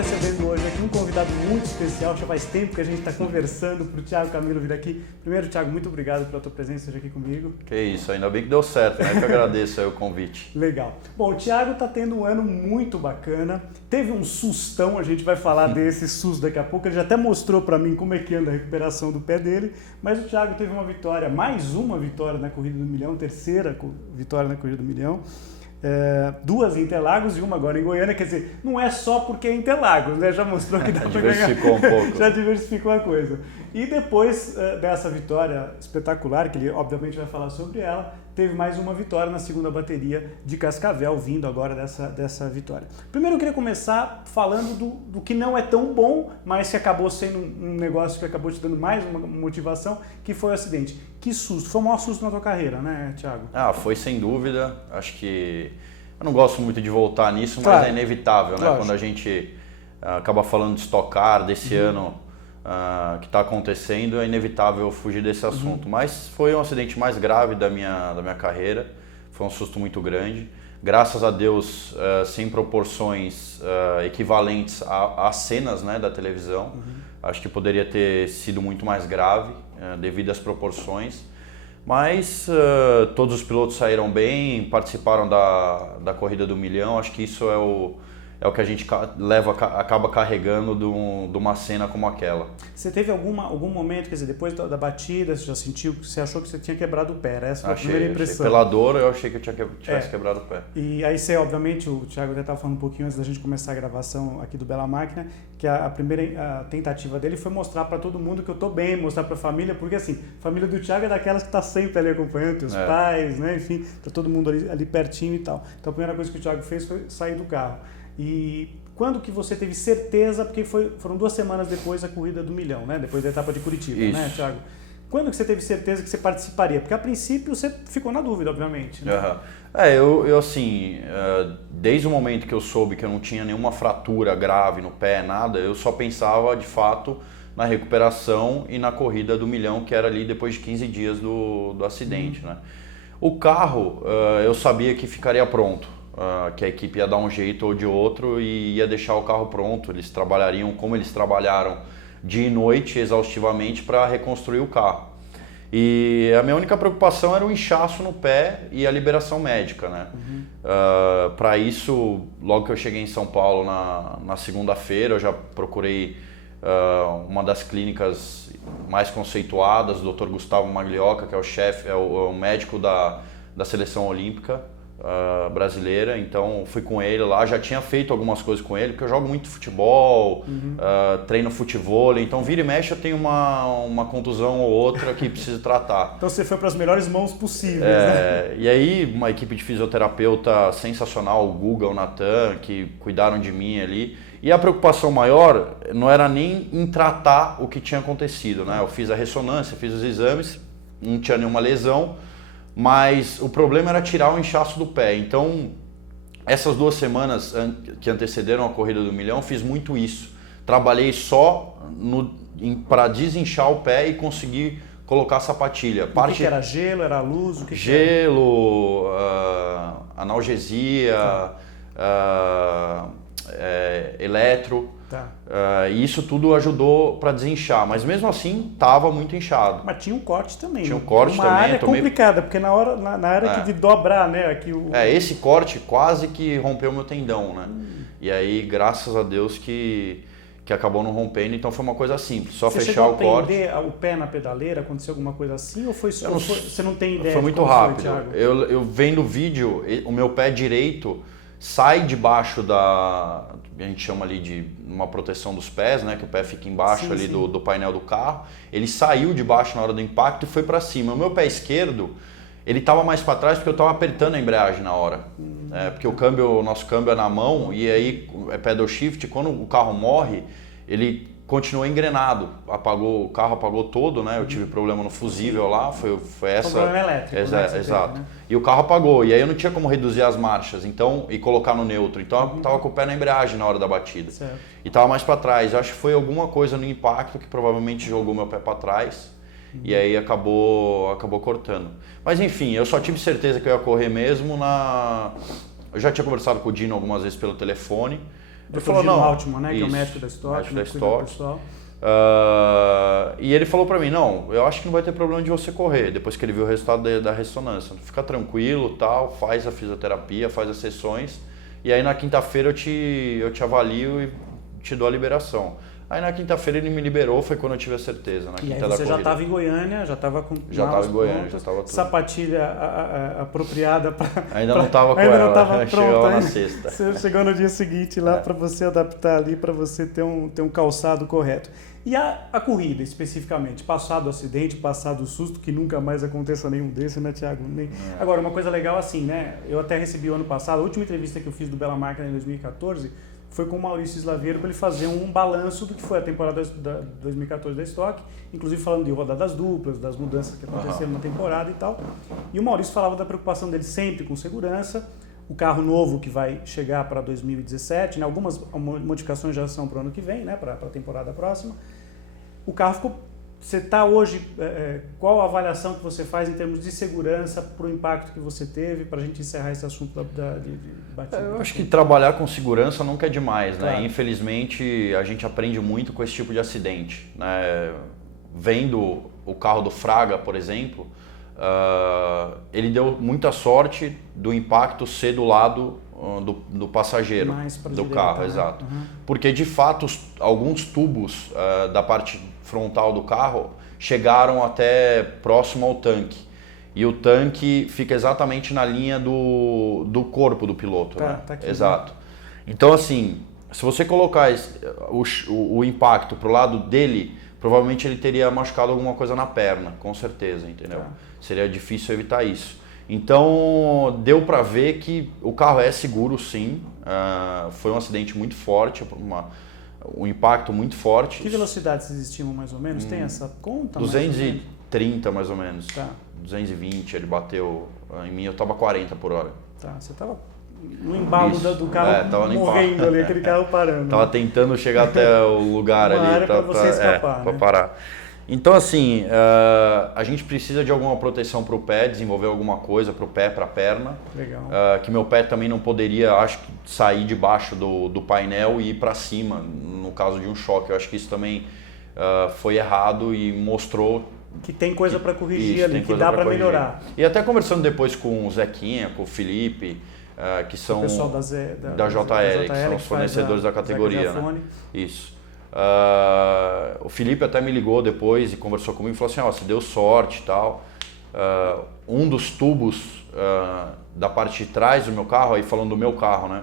estou recebendo hoje aqui um convidado muito especial, já faz tempo que a gente está conversando para o Thiago Camilo vir aqui. Primeiro, Thiago, muito obrigado pela tua presença hoje aqui comigo. Que isso, ainda bem que deu certo, né? Que eu agradeço aí o convite. Legal. Bom, o Thiago está tendo um ano muito bacana, teve um sustão, a gente vai falar desse susto daqui a pouco, ele já até mostrou para mim como é que anda a recuperação do pé dele, mas o Thiago teve uma vitória, mais uma vitória na Corrida do Milhão, terceira vitória na Corrida do Milhão. Duas em Interlagos e uma agora em Goiânia, quer dizer, não é só porque é Interlagos, né? Já mostrou que dá para ganhar. Diversificou um pouco. Já diversificou a coisa. E depois dessa vitória espetacular, que ele obviamente vai falar sobre ela, teve mais uma vitória na segunda bateria de Cascavel, vindo agora dessa vitória. Primeiro eu queria começar falando do que não é tão bom, mas que acabou sendo um negócio que acabou te dando mais uma motivação, que foi o acidente. Que susto, foi o maior susto na tua carreira, né, Thiago? Foi sem dúvida, acho que eu não gosto muito de voltar nisso, Claro. mas é inevitável, né? Lógico. Quando a gente acaba falando de Stock Car desse ano que está acontecendo, é inevitável fugir desse assunto. Mas foi um acidente mais grave da minha carreira, foi um susto muito grande. Graças a Deus, sem proporções equivalentes às cenas, né, da televisão. Acho que poderia ter sido muito mais grave devido às proporções. Mas todos os pilotos saíram bem, participaram da Corrida do Milhão. Acho que isso é o que a gente acaba carregando de uma cena como aquela. Você teve algum momento, quer dizer, depois da batida, você já sentiu, você achou que você tinha quebrado o pé? Era essa foi a primeira impressão? Pela dor, eu achei que eu tivesse quebrado o pé. E aí você, obviamente, o Thiago até estava falando um pouquinho antes da gente começar a gravação aqui do Bela Máquina, que a primeira tentativa dele foi mostrar para todo mundo que eu tô bem, mostrar para a família, porque assim, a família do Thiago é daquelas que tá sempre ali acompanhando, os pais, né, enfim, tá todo mundo ali pertinho e tal. Então a primeira coisa que o Thiago fez foi sair do carro. E quando que você teve certeza, porque foram 2 semanas depois da Corrida do Milhão, né? Depois da etapa de Curitiba, Isso. né, Thiago? Quando que você teve certeza que você participaria? Porque a princípio você ficou na dúvida, obviamente. Né? Eu assim, desde o momento que eu soube que eu não tinha nenhuma fratura grave no pé, nada, eu só pensava de fato na recuperação e na Corrida do Milhão, que era ali depois de 15 dias do acidente, né? O carro, eu sabia que ficaria pronto. Que a equipe ia dar um jeito ou de outro e ia deixar o carro pronto. Eles trabalhariam como eles trabalharam dia e noite exaustivamente para reconstruir o carro. E a minha única preocupação era o inchaço no pé e a liberação médica, né? Para isso, logo que eu cheguei em São Paulo na segunda-feira, eu já procurei uma das clínicas mais conceituadas, o Dr. Gustavo Maglioca, que é o chefe, é o médico da seleção olímpica brasileira. Então fui com ele lá, já tinha feito algumas coisas com ele, porque eu jogo muito futebol, treino futevôlei, então vira e mexe eu tenho uma contusão ou outra que preciso tratar. Então você foi para as melhores mãos possíveis, né? E aí uma equipe de fisioterapeuta sensacional, o Guga, o Natan, que cuidaram de mim ali. E a preocupação maior não era nem em tratar o que tinha acontecido, né? Eu fiz a ressonância, fiz os exames, não tinha nenhuma lesão, mas o problema era tirar o inchaço do pé. Então, essas 2 semanas que antecederam a Corrida do Milhão, fiz muito isso. Trabalhei só para desinchar o pé e conseguir colocar a sapatilha. O que era gelo, era luz? Gelo, analgesia, eletro. Tá. E isso tudo ajudou para desinchar, mas mesmo assim estava muito inchado. Mas tinha um corte também. Tinha um corte uma também. área complicada, porque na área de dobrar, né? Aqui esse corte quase que rompeu meu tendão, né? E aí, graças a Deus que acabou não rompendo, então foi uma coisa simples, só você fechar o corte. Você chegou a prender o pé na pedaleira, aconteceu alguma coisa assim, ou você não tem ideia? Foi muito rápido. Eu vendo o vídeo, o meu pé direito sai debaixo a gente chama ali de uma proteção dos pés, né, que o pé fica embaixo ali do painel do carro. Ele saiu de baixo na hora do impacto e foi para cima. O meu pé esquerdo, ele estava mais para trás porque eu estava apertando a embreagem na hora. Porque o nosso câmbio é na mão e aí é pedal shift, quando o carro morre, ele continua engrenado. O carro apagou todo, né? Eu tive problema no fusível lá, foi essa... Problema elétrico. Exato. Teve, né? E o carro apagou, e aí eu não tinha como reduzir as marchas e colocar no neutro. Então eu tava com o pé na embreagem na hora da batida. Certo. E tava mais para trás. Eu acho que foi alguma coisa no impacto que provavelmente jogou meu pé para trás. E aí acabou cortando. Mas enfim, eu só tive certeza que eu ia correr mesmo Eu já tinha conversado com o Dino algumas vezes pelo telefone. Ele falou, Gino não, Altman, né? Que é o isso, médico da Stock. médico da Cuida do Stock. pessoal. E ele falou pra mim, não, eu acho que não vai ter problema de você correr, depois que ele viu o resultado da ressonância. Fica tranquilo, tal, faz a fisioterapia, faz as sessões, e aí na quinta-feira eu te avalio e te dou a liberação. Aí na quinta-feira ele me liberou, foi quando eu tive a certeza, na E quinta aí da você corrida. já estava em Goiânia, já estava com Já estava em Goiânia, prontas, já estava tudo. Sapatilha apropriada para... Ainda não estava com ainda ela, não estava chegava pronta. na sexta. Você chegou no dia seguinte lá para você adaptar ali, para você ter um calçado correto. E a corrida, especificamente? Passado o acidente, passado o susto, que nunca mais aconteça nenhum desse, né, Thiago? Agora, uma coisa legal assim, né? Eu até recebi o ano passado, a última entrevista que eu fiz do Bela Máquina em 2014, foi com o Maurício Slaveiro para ele fazer um balanço do que foi a temporada da 2014 da Stock, inclusive falando de rodadas duplas, das mudanças que aconteceram na temporada e tal. E o Maurício falava da preocupação dele sempre com segurança, o carro novo que vai chegar para 2017, né? Algumas modificações já são para o ano que vem, né? Para a temporada próxima. O carro ficou... Você está hoje... qual a avaliação que você faz em termos de segurança para o impacto que você teve, para a gente encerrar esse assunto de batida? Eu acho que trabalhar com segurança nunca é demais, né? Claro. Infelizmente, a gente aprende muito com esse tipo de acidente, né? Vendo o carro do Fraga, por exemplo, ele deu muita sorte do impacto ser do lado do passageiro do direita, carro, né? Exato. Uhum. Porque, de fato, alguns tubos da parte frontal do carro chegaram até próximo ao tanque. E o tanque fica exatamente na linha do corpo do piloto. Né? Tá aqui, exato. Né? Então, assim, se você colocar o impacto pro lado dele, provavelmente ele teria machucado alguma coisa na perna, com certeza, entendeu? Seria difícil evitar isso. Então, deu para ver que o carro é seguro, sim. Foi um acidente muito forte, um impacto muito forte. Que velocidade vocês estimam mais ou menos? Tem essa conta? 230 mais ou menos. Tá. 220, ele bateu em mim, eu tava 40 por hora. Tá, você tava no embalo do carro morrendo ali, aquele carro parando. Tava tentando chegar até o lugar uma ali área para você escapar, pra parar. Então, assim, a gente precisa de alguma proteção para o pé, desenvolver alguma coisa para o pé, para a perna. Legal. Que meu pé também não poderia, acho que, sair debaixo do painel e ir para cima, no caso de um choque. Eu acho que isso também foi errado e mostrou que tem coisa para corrigir ali, que dá para melhorar. E até conversando depois com o Zequinha, com o Felipe, que são o pessoal da JL, que são os fornecedores da categoria. Né? Isso. O Felipe até me ligou depois e conversou comigo e falou assim, você deu sorte e tal. Um dos tubos da parte de trás do meu carro, aí falando do meu carro, né?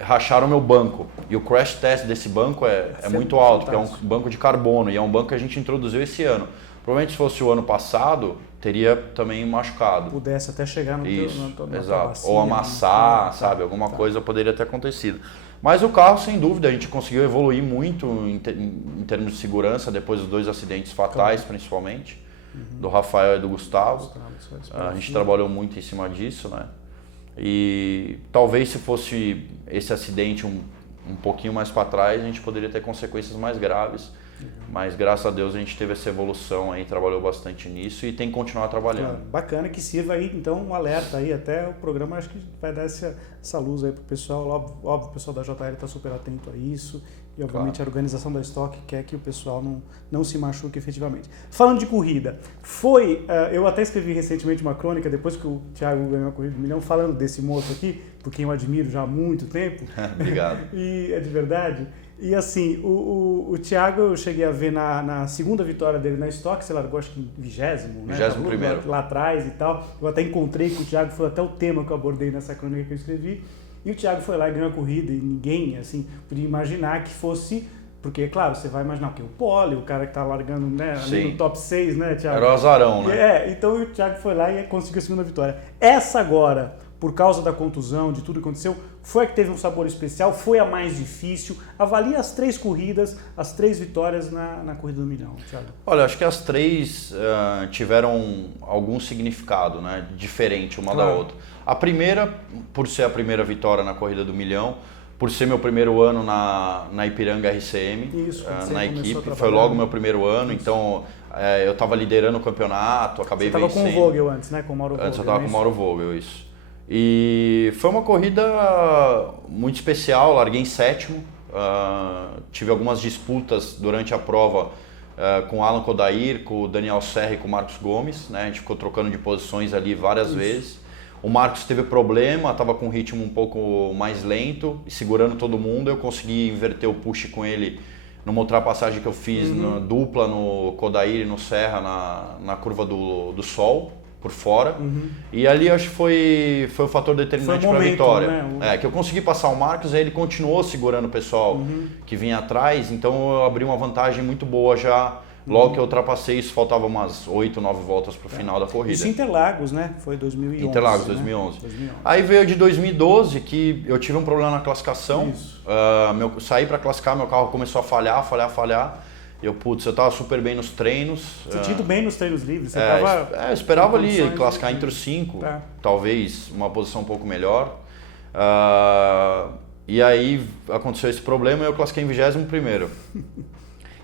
Racharam meu banco. E o crash test desse banco é muito alto, que é um banco de carbono e é um banco que a gente introduziu esse ano. Provavelmente se fosse o ano passado, teria também machucado. Pudesse até chegar no teu exato. Bacia, ou amassar, sabe? Alguma coisa poderia ter acontecido. Mas o carro, sem dúvida, a gente conseguiu evoluir muito em termos de segurança, depois dos 2 acidentes fatais, principalmente, do Rafael e do Gustavo. A gente trabalhou muito em cima disso, né? E talvez se fosse esse acidente um pouquinho mais para trás, a gente poderia ter consequências mais graves. Mas graças a Deus a gente teve essa evolução aí, trabalhou bastante nisso e tem que continuar trabalhando. Claro, bacana, que sirva aí então um alerta aí, até o programa acho que vai dar essa luz aí pro pessoal. Óbvio, o pessoal da JL está super atento a isso e obviamente a organização da Stock quer que o pessoal não se machuque efetivamente. Falando de corrida, eu até escrevi recentemente uma crônica depois que o Thiago ganhou a corrida do milhão, falando desse moço aqui, por quem eu admiro já há muito tempo. Obrigado. E é de verdade. E assim, o Thiago eu cheguei a ver na segunda vitória dele na Stock, sei lá, eu acho que em 20º, né? 21º. Lá atrás e tal. Eu até encontrei com o Thiago, foi até o tema que eu abordei nessa crônica que eu escrevi. E o Thiago foi lá e ganhou a corrida e ninguém, assim, podia imaginar que fosse... Porque, claro, você vai imaginar o Pole, o cara que tá largando, né, ali no top 6, né, Thiago? Era o azarão, né? Então o Thiago foi lá e conseguiu a segunda vitória. Essa agora, por causa da contusão, de tudo que aconteceu, foi a que teve um sabor especial, foi a mais difícil. Avalie as 3 corridas, as 3 vitórias na Corrida do Milhão, Thiago. Olha, acho que as 3 tiveram algum significado, né, diferente uma da outra. A primeira, por ser a primeira vitória na Corrida do Milhão, por ser meu primeiro ano na Ipiranga RCM, na equipe, foi logo meu primeiro ano, então eu estava liderando o campeonato, acabei vencendo. Você estava com o Vogel antes, né? Com o Mauro Vogel. Antes eu estava com o Mauro Vogel, isso. E foi uma corrida muito especial, larguei em sétimo, tive algumas disputas durante a prova com o Alan Kodair, com o Daniel Serra e com o Marcos Gomes, né? A gente ficou trocando de posições ali várias vezes. O Marcos teve problema, estava com um ritmo um pouco mais lento, e segurando todo mundo, eu consegui inverter o push com ele numa ultrapassagem que eu fiz na dupla no Kodair e no Serra na curva do Sol, por fora. E ali acho que foi o fator determinante para a vitória. Né? Que eu consegui passar o Marcos, aí ele continuou segurando o pessoal que vinha atrás, então eu abri uma vantagem muito boa já. Logo que eu ultrapassei isso, faltava umas 8, 9 voltas para o final da corrida. Isso em Interlagos, né? Foi 2011. Interlagos, 2011. 2011. Aí veio de 2012 que eu tive um problema na classificação. Saí para classificar, meu carro começou a falhar. Eu tava super bem nos treinos. Você tinha ido bem nos treinos livres? Eu esperava ali classificar entre os 5, talvez uma posição um pouco melhor. E aí aconteceu esse problema e eu classifiquei em 21º.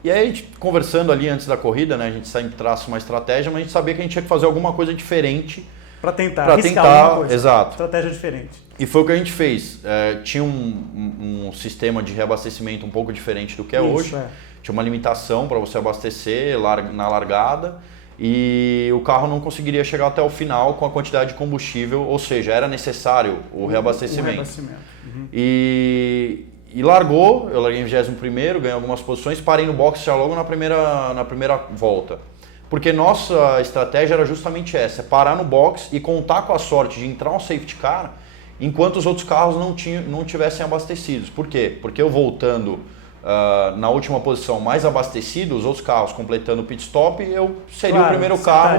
E aí, a gente, conversando ali antes da corrida, né, a gente sempre traça uma estratégia, mas a gente sabia que a gente tinha que fazer alguma coisa diferente. Para tentar alguma coisa. Exato. Estratégia diferente. E foi o que a gente fez. Tinha um sistema de reabastecimento um pouco diferente do que é hoje. Tinha uma limitação para você abastecer na largada e o carro não conseguiria chegar até o final com a quantidade de combustível, ou seja, era necessário o reabastecimento. E largou, eu larguei em 21º, ganhei algumas posições, parei no box já logo na primeira volta. Porque nossa estratégia era justamente essa, parar no box e contar com a sorte de entrar um safety car enquanto os outros carros não tivessem abastecidos. Por quê? Porque eu voltando na última posição mais abastecido, os outros carros completando o pit stop, eu seria o primeiro carro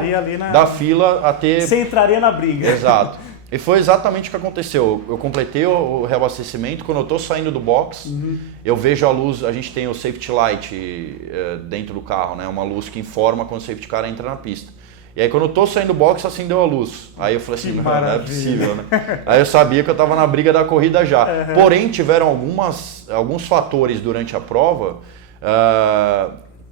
da fila a ter... Você entraria na briga. Exato. E foi exatamente o que aconteceu. Eu completei o reabastecimento, quando eu estou saindo do box, eu vejo a luz, a gente tem o safety light dentro do carro, né? Uma luz que informa quando o safety car entra na pista. E aí quando eu estou saindo do box, acendeu a luz. Aí eu falei assim, não é possível, né? Aí eu sabia que eu estava na briga da corrida já. Porém, tiveram alguns fatores durante a prova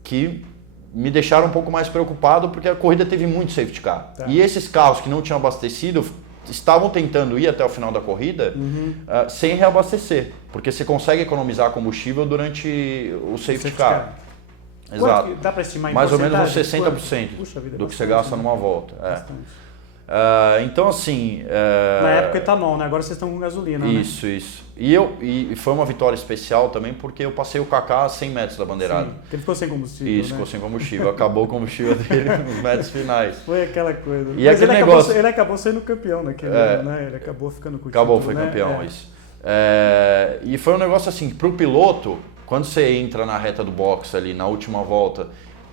que me deixaram um pouco mais preocupado, porque a corrida teve muito safety car. E esses carros que não tinham abastecido estavam tentando ir até o final da corrida sem reabastecer, porque você consegue economizar combustível durante o safety car. Exato. Dá para estimar em mais ou menos uns porcentagem? 60% do que você gasta numa volta. Então assim... Na época etanol, né? Agora vocês estão com gasolina, Isso. E foi uma vitória especial também porque eu passei o Kaká a 100 metros da bandeirada. Sim, ele ficou sem combustível, Isso, ficou sem combustível. Acabou o combustível dele nos metros finais. Foi aquela coisa. E mas ele acabou sendo campeão naquele ano, né? Ele acabou ficando com o título, foi campeão, isso. E foi um negócio assim, para o piloto, quando você entra na reta do box ali, na última volta,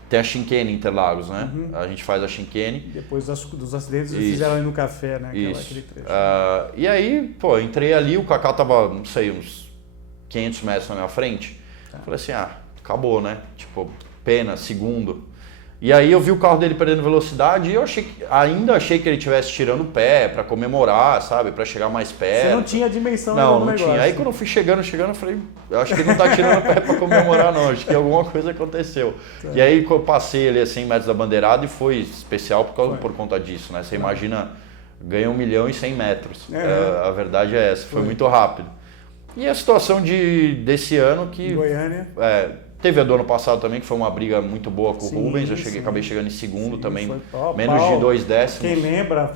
tem a chicane em Interlagos, né? A gente faz a chicane. Depois dos acidentes, eles fizeram ali no café, né? Aquele trecho. E aí, entrei ali, o Kaká tava, não sei, uns 500 metros na minha frente. Falei assim, acabou, né? Tipo, pena, segundo. E aí eu vi o carro dele perdendo velocidade e eu ainda achei que ele estivesse tirando o pé para comemorar, sabe? Para chegar mais perto. Você não tinha dimensão do negócio. Tinha. Aí quando eu fui chegando, eu falei, eu acho que ele não tá tirando o pé para comemorar não, acho que alguma coisa aconteceu. E aí eu passei ali a 100 metros da bandeirada e foi especial por conta disso, né? Você imagina, ganha 1 milhão e 100 metros. A verdade é essa, foi muito rápido. E a situação desse ano que... Goiânia. Teve a do ano passado também, que foi uma briga muito boa com o Rubens. Eu acabei chegando em segundo também, menos de 2 décimos. Quem lembra,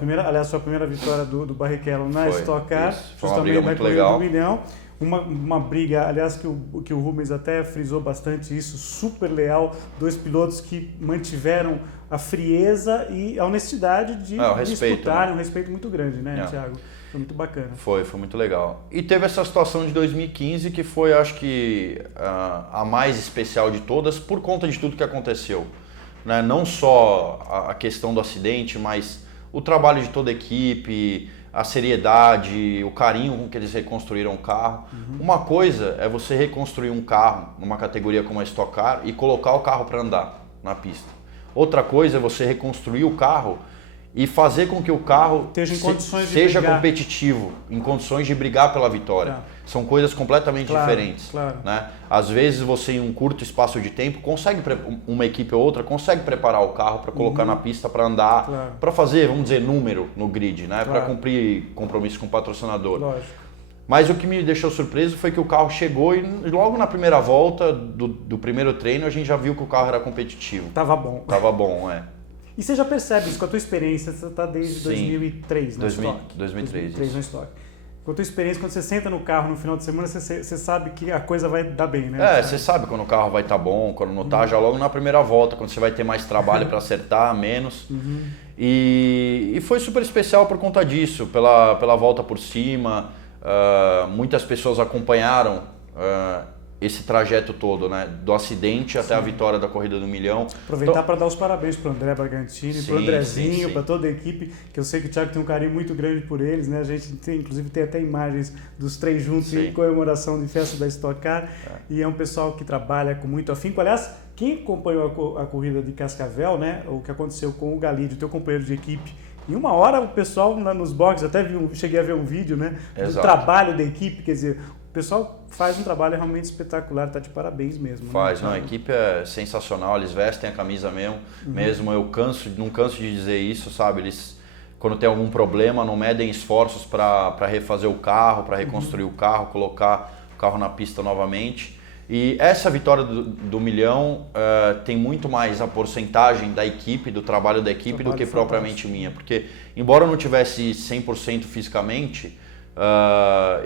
sua primeira vitória do Barrichello na Stock Car, foi uma briga muito legal. Do milhão. Uma briga, aliás, que o Rubens até frisou bastante isso, super leal, 2 pilotos que mantiveram a frieza e a honestidade de disputarem, um respeito muito grande, né, Thiago? Foi muito bacana. Foi muito legal. E teve essa situação de 2015 que foi, acho que, a mais especial de todas por conta de tudo que aconteceu. Né? Não só a questão do acidente, mas o trabalho de toda a equipe, a seriedade, o carinho com que eles reconstruíram o carro. Uma coisa é você reconstruir um carro numa categoria como a Stock Car e colocar o carro para andar na pista. Outra coisa é você reconstruir o carro e fazer com que o carro seja competitivo, em condições de brigar pela vitória. São coisas completamente diferentes. Claro. Né? Às vezes você, em um curto espaço de tempo, uma equipe ou outra consegue preparar o carro para colocar na pista para andar, para fazer, vamos dizer, número no grid, né? Para cumprir compromisso com o patrocinador. Lógico. Mas o que me deixou surpreso foi que o carro chegou e logo na primeira volta do primeiro treino a gente já viu que o carro era competitivo. Tava bom. Tava bom, é. E você já percebe isso com a tua experiência, você está desde 2003 no estoque. 2003 no estoque. Com a tua experiência, quando você senta no carro no final de semana, você sabe que a coisa vai dar bem, né? Você sabe quando o carro vai estar bom, quando não tá, já logo na primeira volta, quando você vai ter mais trabalho para acertar, menos. E foi super especial por conta disso, pela volta por cima. Muitas pessoas acompanharam esse trajeto todo, né? Do acidente até a vitória da Corrida do Milhão. Aproveitar para dar os parabéns para o André Bragantini, para o Andrezinho, para toda a equipe, que eu sei que o Thiago tem um carinho muito grande por eles, né? A gente inclusive tem até imagens dos três juntos em comemoração de festa da Stock Car. E é um pessoal que trabalha com muito afinco. Aliás, quem acompanhou a corrida de Cascavel, né? O que aconteceu com o Galídio, teu companheiro de equipe, em uma hora o pessoal nos boxes, até cheguei a ver um vídeo, né? Do trabalho da equipe, quer dizer, o pessoal faz um trabalho realmente espetacular, tá de parabéns mesmo. Faz, né? A equipe é sensacional, eles vestem a camisa mesmo, eu não canso de dizer isso, sabe? Eles, quando tem algum problema, não medem esforços para refazer o carro, para reconstruir o carro, colocar o carro na pista novamente. E essa vitória do Milhão tem muito mais a porcentagem da equipe, do trabalho da equipe, do que propriamente minha. Porque, embora eu não tivesse 100% fisicamente,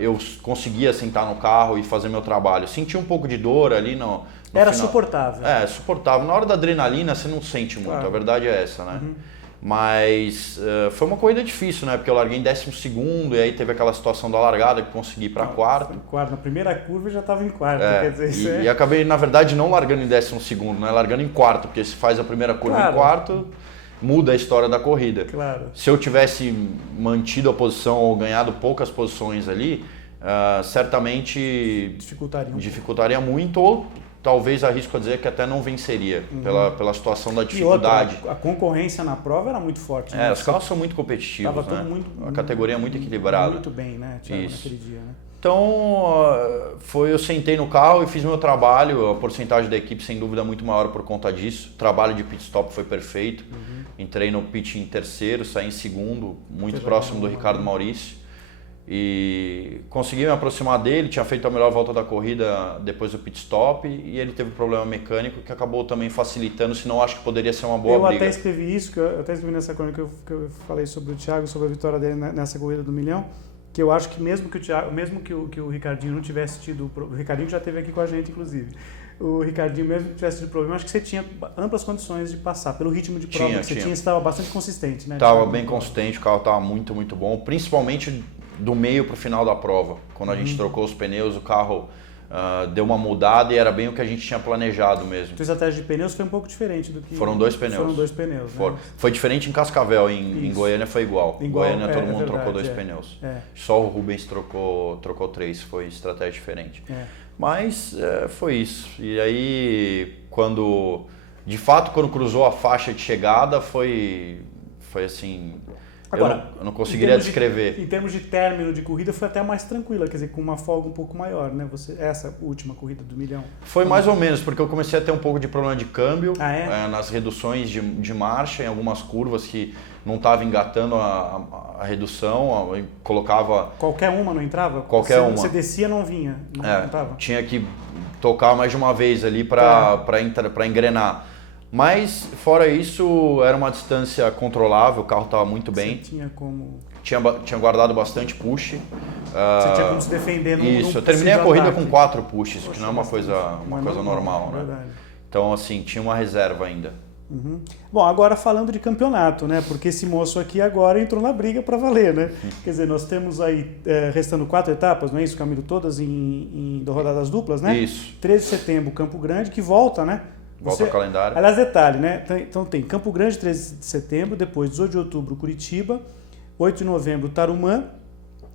eu conseguia sentar no carro e fazer meu trabalho. Senti um pouco de dor ali no Era final. suportável. Suportável. Na hora da adrenalina você não sente muito, a verdade é essa, né? Mas foi uma corrida difícil, né? Porque eu larguei em 12º e aí teve aquela situação da largada que consegui ir para quarto. Na primeira curva eu já estava em quarto, quer dizer... E acabei, na verdade, não largando em 12º, né? Largando em quarto, porque se faz a primeira curva em quarto, muda a história da corrida. Claro. Se eu tivesse mantido a posição ou ganhado poucas posições ali, certamente dificultaria muito, ou talvez arrisco a dizer que até não venceria, pela situação da dificuldade. E outra, a concorrência na prova era muito forte. Né? Os carros são muito competitivos, né? A categoria é muito equilibrada. Muito bem, né, Thiago, naquele dia, né? Então, eu sentei no carro e fiz meu trabalho, a porcentagem da equipe sem dúvida muito maior por conta disso. O trabalho de pit stop foi perfeito, entrei no pit em terceiro, saí em segundo, muito próximo do Ricardo Maurício. E consegui me aproximar dele, tinha feito a melhor volta da corrida depois do pit stop e ele teve um problema mecânico que acabou também facilitando, senão acho que poderia ser uma boa briga. Eu até escrevi isso, eu até escrevi nessa crônica que eu falei sobre o Thiago, sobre a vitória dele nessa corrida do Milhão, que eu acho que mesmo que o Ricardinho não tivesse tido, o Ricardinho já esteve aqui com a gente inclusive, o Ricardinho mesmo que tivesse tido problema, acho que você tinha amplas condições de passar, pelo ritmo de prova que você tinha, você estava bastante consistente, né? Estava bem consistente, o carro estava muito, muito bom, principalmente do meio para o final da prova. Quando a gente trocou os pneus, o carro deu uma mudada e era bem o que a gente tinha planejado mesmo. A tua estratégia de pneus foi um pouco diferente do que... Foram dois pneus. Né? Foi diferente em Cascavel, em Goiânia foi igual. Em Goiânia todo mundo trocou dois pneus. Só o Rubens trocou 3, foi estratégia diferente. Mas foi isso. E aí, quando cruzou a faixa de chegada, foi assim... Agora, eu não conseguiria descrever. Em termos de término de corrida, foi até mais tranquila, quer dizer, com uma folga um pouco maior, né? Essa última corrida do Milhão. Foi mais ou menos, porque eu comecei a ter um pouco de problema de câmbio nas reduções de marcha, em algumas curvas que não estava engatando a redução, colocava... Qualquer uma não entrava? Qualquer uma. Você descia, não vinha, não estava? Tinha que tocar mais de uma vez ali para engrenar. Mas, fora isso, era uma distância controlável, o carro estava muito bem. Você tinha como... Tinha guardado bastante push. Você tinha como se defender no Isso, eu terminei a corrida com 4 pushes, que não é uma coisa normal, né? Verdade. Então, assim, tinha uma reserva ainda. Bom, agora falando de campeonato, né? Porque esse moço aqui agora entrou na briga para valer, né? Quer dizer, nós temos aí, restando 4 etapas, não é isso, Camilo? Todas em rodadas duplas, né? Isso. 13 de setembro, Campo Grande, que volta, né? Volta ao calendário. Aliás, detalhe, né? Então tem Campo Grande, 13 de setembro, depois 18 de outubro, Curitiba, 8 de novembro, Tarumã,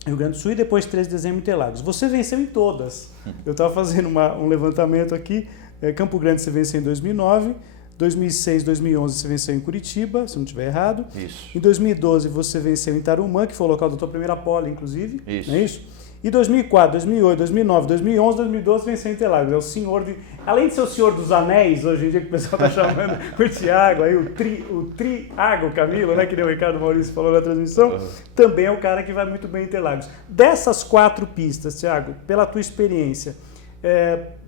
Rio Grande do Sul, e depois 13 de dezembro, Interlagos. Você venceu em todas. Eu estava fazendo um levantamento aqui. Campo Grande você venceu em 2009, 2006, 2011 você venceu em Curitiba, se não estiver errado. Isso. Em 2012 você venceu em Tarumã, que foi o local da tua primeira pole, inclusive. Isso. Não é isso? E 2004, 2008, 2009, 2011, 2012 venceu Interlagos. É o senhor de... Além de ser o senhor dos anéis, hoje em dia que o pessoal está chamando o Thiago, aí o Triago Camilo, né, que nem o Ricardo Maurício falou na transmissão, também é o cara que vai muito bem em Interlagos. Dessas 4 pistas, Thiago, pela tua experiência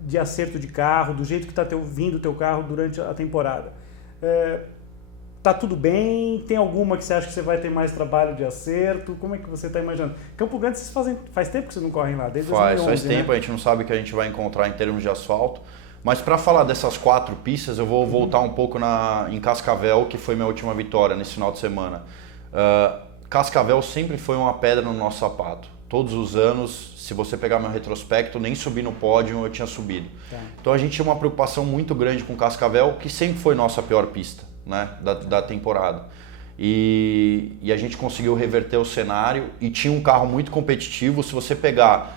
de acerto de carro, do jeito que está vindo o teu carro durante a temporada, tá tudo bem? Tem alguma que você acha que você vai ter mais trabalho de acerto? Como é que você está imaginando? Campo Grande, faz tempo que vocês não correm lá? Desde 2011, faz tempo, né? a gente não sabe o que a gente vai encontrar em termos de asfalto. Mas para falar dessas 4 pistas, eu vou voltar um pouco em Cascavel, que foi minha última vitória nesse final de semana. Cascavel sempre foi uma pedra no nosso sapato. Todos os anos, se você pegar meu retrospecto, nem subir no pódio eu tinha subido. Tá. Então a gente tinha uma preocupação muito grande com Cascavel, que sempre foi nossa pior pista, né, da temporada. E a gente conseguiu reverter o cenário e tinha um carro muito competitivo. Se você pegar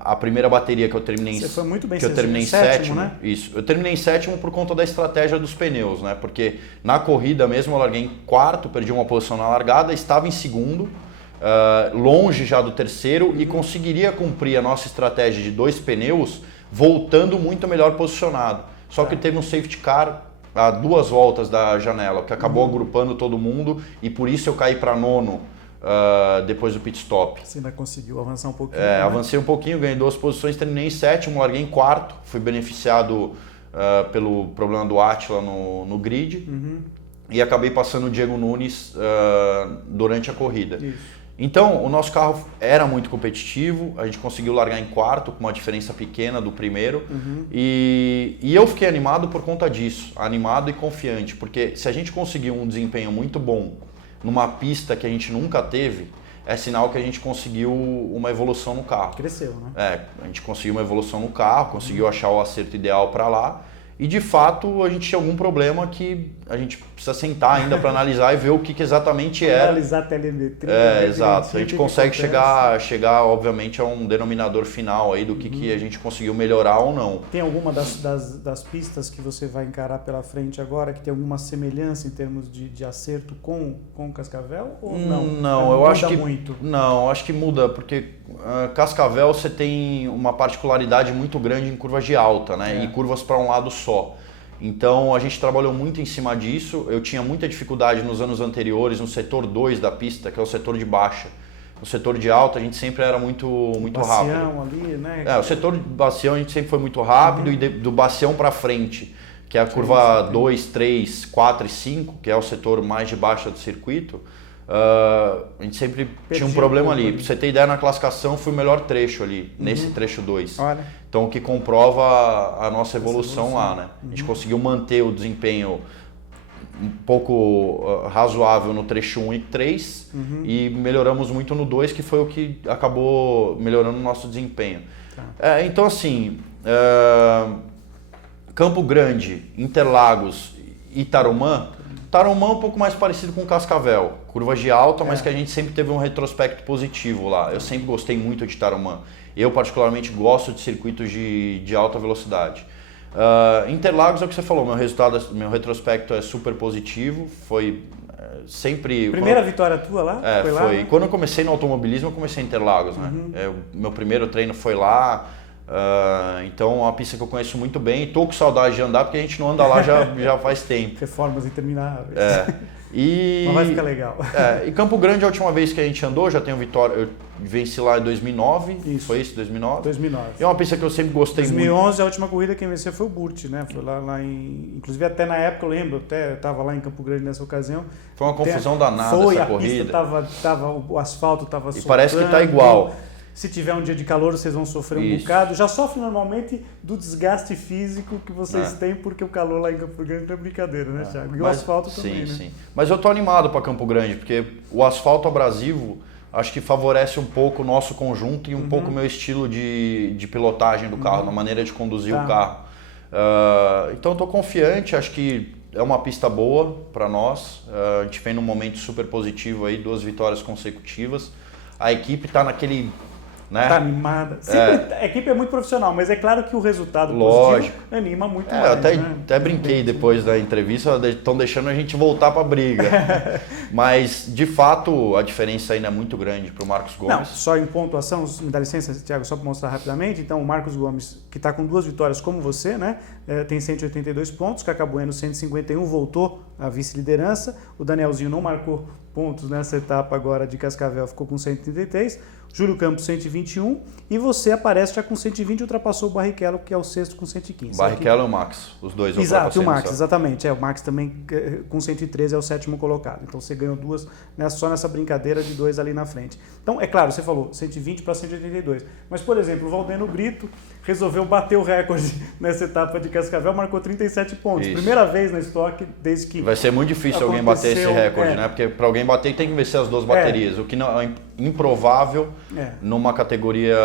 a primeira bateria que eu terminei em sétimo, né? Isso. Eu terminei em 7º por conta da estratégia dos pneus, né? Porque na corrida mesmo eu larguei em 4º, perdi uma posição na largada, estava em 2º, longe já do 3º e conseguiria cumprir a nossa estratégia de 2 pneus voltando muito melhor posicionado. Só que teve um safety car a 2 voltas da janela, que acabou agrupando todo mundo e por isso eu caí para 9º. Depois do pit stop. Você ainda conseguiu avançar um pouquinho? Né? Avancei um pouquinho, ganhei 2 posições, terminei em 7º, larguei em 4º, fui beneficiado pelo problema do Átila no grid e acabei passando o Diego Nunes durante a corrida. Isso. Então, o nosso carro era muito competitivo, a gente conseguiu largar em 4º, com uma diferença pequena do primeiro, e eu fiquei animado por conta disso, animado e confiante, porque se a gente conseguiu um desempenho muito bom numa pista que a gente nunca teve, é sinal que a gente conseguiu uma evolução no carro. Cresceu, né? A gente conseguiu uma evolução no carro, conseguiu achar o acerto ideal para lá. E de fato a gente tinha algum problema que a gente precisa sentar ainda para analisar e ver o que exatamente era. Analisar a telemetria. Exato. A gente consegue chegar, obviamente, a um denominador final aí do que a gente conseguiu melhorar ou não. Tem alguma das pistas que você vai encarar pela frente agora que tem alguma semelhança em termos de acerto com Cascavel ou não? Não, eu acho que muito. Não, acho que muda porque Cascavel você tem uma particularidade muito grande em curvas de alta, né? E curvas para um lado só. Então a gente trabalhou muito em cima disso. Eu tinha muita dificuldade nos anos anteriores no setor 2 da pista, que é o setor de baixa. No setor de alta a gente sempre era muito rápido. Bacião ali, né? O setor de bacião a gente sempre foi muito rápido e do bacião para frente, que é a curva 2, 3, 4 e 5, que é o setor mais de baixa do circuito, a gente sempre tinha um problema ali. Pra você ter ideia, na classificação fui o melhor trecho ali, nesse trecho 2. Então o que comprova a nossa evolução lá, né? A gente conseguiu manter o desempenho um pouco razoável no trecho 1 e 3 e melhoramos muito no 2, que foi o que acabou melhorando o nosso desempenho. Então assim, Campo Grande, Interlagos e Tarumã é um pouco mais parecido com Cascavel, curvas de alta, mas que a gente sempre teve um retrospecto positivo lá. Eu sempre gostei muito de Tarumã. Eu particularmente gosto de circuitos de alta velocidade. Interlagos é o que você falou, meu retrospecto é super positivo, foi sempre... Primeira vitória tua lá? Foi lá, né? Quando eu comecei no automobilismo, eu comecei em Interlagos, né? Meu primeiro treino foi lá. Então é uma pista que eu conheço muito bem e tô com saudade de andar porque a gente não anda lá já faz tempo. Reformas intermináveis. Mas vai ficar legal. E Campo Grande, a última vez que a gente andou, já tenho vitória, eu venci lá em 2009. Isso. Foi isso, 2009? 2009. É uma pista que eu sempre gostei 2011, muito. A última corrida quem venceu foi o Burt, né? Foi lá em... Inclusive até na época, eu lembro, eu estava lá em Campo Grande nessa ocasião. Foi uma confusão danada essa corrida. O asfalto estava soltando. E parece que está igual. Se tiver um dia de calor, vocês vão sofrer um bocado. Já sofre normalmente do desgaste físico que vocês têm, porque o calor lá em Campo Grande não é brincadeira, né, Thiago? E o asfalto também, né? Sim. Mas eu tô animado para Campo Grande, porque o asfalto abrasivo acho que favorece um pouco o nosso conjunto e um pouco o meu estilo de pilotagem do carro, na maneira de conduzir o carro. Então eu tô confiante, acho que é uma pista boa para nós. A gente vem num momento super positivo aí, 2 vitórias consecutivas. A equipe está naquele né? Tá animada. A equipe é muito profissional, mas é claro que o resultado positivo anima muito mais. Eu até brinquei depois da entrevista, estão deixando a gente voltar para a briga. Mas, de fato, a diferença ainda é muito grande para o Marcos Gomes. Não, só em pontuação, me dá licença, Thiago, só para mostrar rapidamente. Então, o Marcos Gomes, que está com 2 vitórias como você, né? Tem 182 pontos, Cacá Bueno 151, voltou à vice-liderança. O Danielzinho não marcou pontos nessa etapa agora de Cascavel, ficou com 133. Júlio Campos 121 e você aparece já com 120 e ultrapassou o Barrichello, que é o sexto com 115. Barrichello e o Max, os dois. Exato, e o Max, exatamente. O Max também com 113 é o 7º colocado. Então você ganhou 2 só nessa brincadeira de 2 ali na frente. Então, é claro, você falou 120 para 182. Mas, por exemplo, o Valdeno Brito resolveu bater o recorde nessa etapa de Cascavel, marcou 37 pontos. Isso. Primeira vez na Stock desde que... Vai ser muito difícil alguém bater esse recorde, né? Porque para alguém bater tem que vencer as 2 baterias, o que não é improvável numa categoria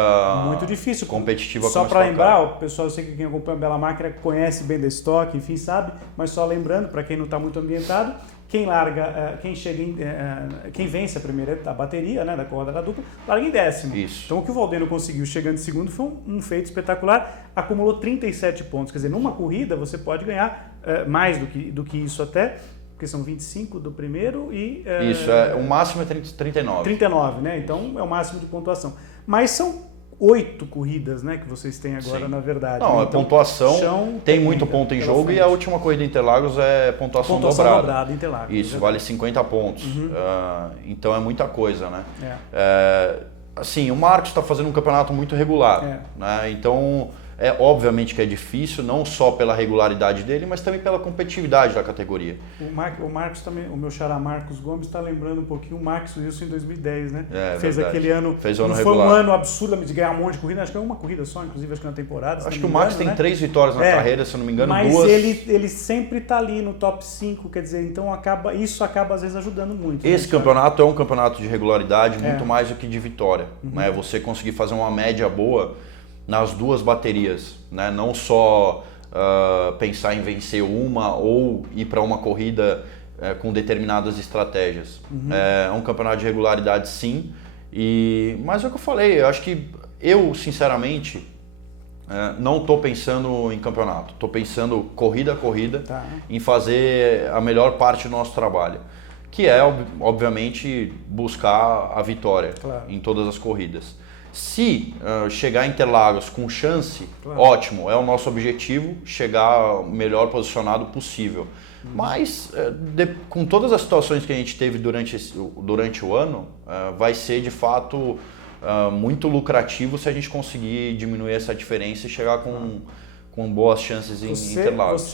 muito difícil, competitiva. Só para lembrar, o pessoal, eu sei que quem acompanha a Bela Máquina conhece bem da Stock, enfim, sabe, mas só lembrando, para quem não está muito ambientado, quem larga, quem vence a bateria, né, da corda da dupla, larga em 10º. Isso. Então o que o Valdeno conseguiu chegando em segundo foi um feito espetacular, acumulou 37 pontos, quer dizer, numa corrida você pode ganhar mais do que isso até, porque são 25 do primeiro e... Isso, o máximo é 39. 39, né? Então é o máximo de pontuação. Mas são 8 corridas, né, que vocês têm agora, na verdade. Não, né? a pontuação tem muito ponto em jogo frente. E a última corrida em Interlagos é pontuação dobrada. Interlagos. Isso, vale 50 pontos. Então é muita coisa, né? Assim, o Marcos está fazendo um campeonato muito regular, né? Então... obviamente que é difícil, não só pela regularidade dele, mas também pela competitividade da categoria. O Marcos também, o meu xará Marcos Gomes está lembrando um pouquinho o Max Wilson em 2010, né? Fez verdade. Aquele ano, fez ano foi regular. Um ano absurdamente de ganhar um monte de corrida, acho que é uma corrida só, inclusive acho que na temporada. Acho que o Max tem 3 vitórias na carreira, se eu não me engano, mas 2. ele sempre está ali no top 5, quer dizer, então isso acaba às vezes ajudando muito. Esse campeonato é um campeonato de regularidade muito mais do que de vitória. Né? Você conseguir fazer uma média boa nas 2 baterias, né? Não só pensar em vencer uma ou ir para uma corrida com determinadas estratégias. É um campeonato de regularidade, sim, mas é o que eu falei, eu acho que eu, sinceramente, não estou pensando em campeonato, estou pensando corrida a corrida, em fazer a melhor parte do nosso trabalho, que é, obviamente, buscar a vitória em todas as corridas. Se chegar em Interlagos com chance, ótimo, é o nosso objetivo, chegar melhor posicionado possível. Mas, com todas as situações que a gente teve durante o ano, vai ser de fato muito lucrativo se a gente conseguir diminuir essa diferença e chegar com boas chances em Interlagos.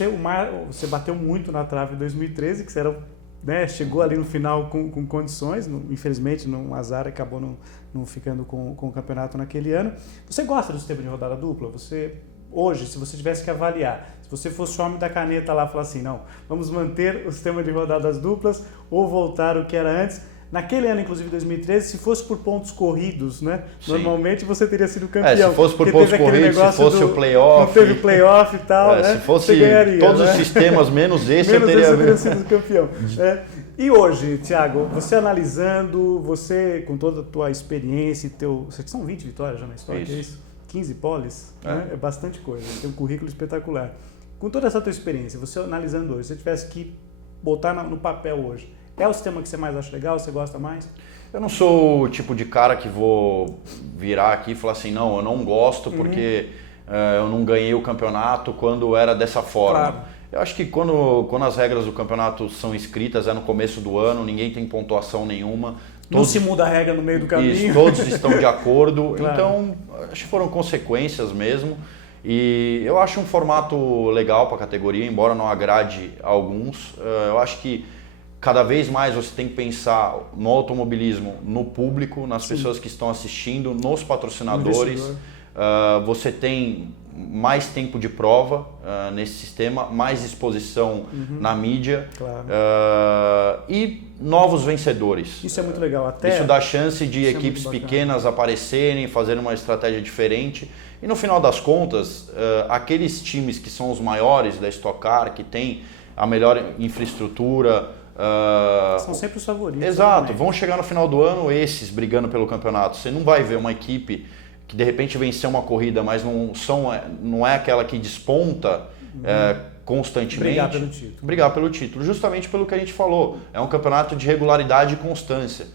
Você bateu muito na trave em 2013, que você era... Né, chegou ali no final com condições, infelizmente num azar acabou não ficando com o campeonato naquele ano. Você gosta do sistema de rodada dupla? Você, hoje, se você tivesse que avaliar, se você fosse o homem da caneta lá e falar assim, não, vamos manter o sistema de rodadas duplas ou voltar o que era antes, naquele ano, inclusive 2013, se fosse por pontos corridos, né? Sim. Normalmente você teria sido campeão. Se fosse por pontos corridos, se fosse o playoff. Não teve playoff e tal, né? Se fosse todos os sistemas menos esse, eu teria sido campeão. E hoje, Thiago, você analisando, você com toda a tua experiência, são 20 vitórias já na história, é isso? 15 poles, né? É bastante coisa, tem um currículo espetacular. Com toda essa tua experiência, você analisando hoje, se você tivesse que botar no papel hoje, é o sistema que você mais acha legal, você gosta mais? Eu não sou o tipo de cara que vou virar aqui e falar assim, não, eu não gosto porque eu não ganhei o campeonato quando era dessa forma. Claro. Eu acho que quando as regras do campeonato são escritas, é no começo do ano, ninguém tem pontuação nenhuma. Não se muda a regra no meio do caminho. Isso, todos estão de acordo, claro. Então acho que foram consequências mesmo. E eu acho um formato legal para a categoria, embora não agrade a alguns. Eu acho que cada vez mais você tem que pensar no automobilismo, no público, nas pessoas que estão assistindo, nos patrocinadores. Você tem mais tempo de prova nesse sistema, mais exposição na mídia e novos vencedores. Isso é muito legal. Isso dá chance de equipes pequenas aparecerem, fazerem uma estratégia diferente. E no final das contas, aqueles times que são os maiores da Stock Car, que têm a melhor infraestrutura, São sempre os favoritos. Exato, vão chegar no final do ano esses brigando pelo campeonato. Você não vai ver uma equipe que de repente venceu uma corrida, mas não é aquela que desponta constantemente. Brigar pelo título. Justamente pelo que a gente falou. É um campeonato de regularidade e constância.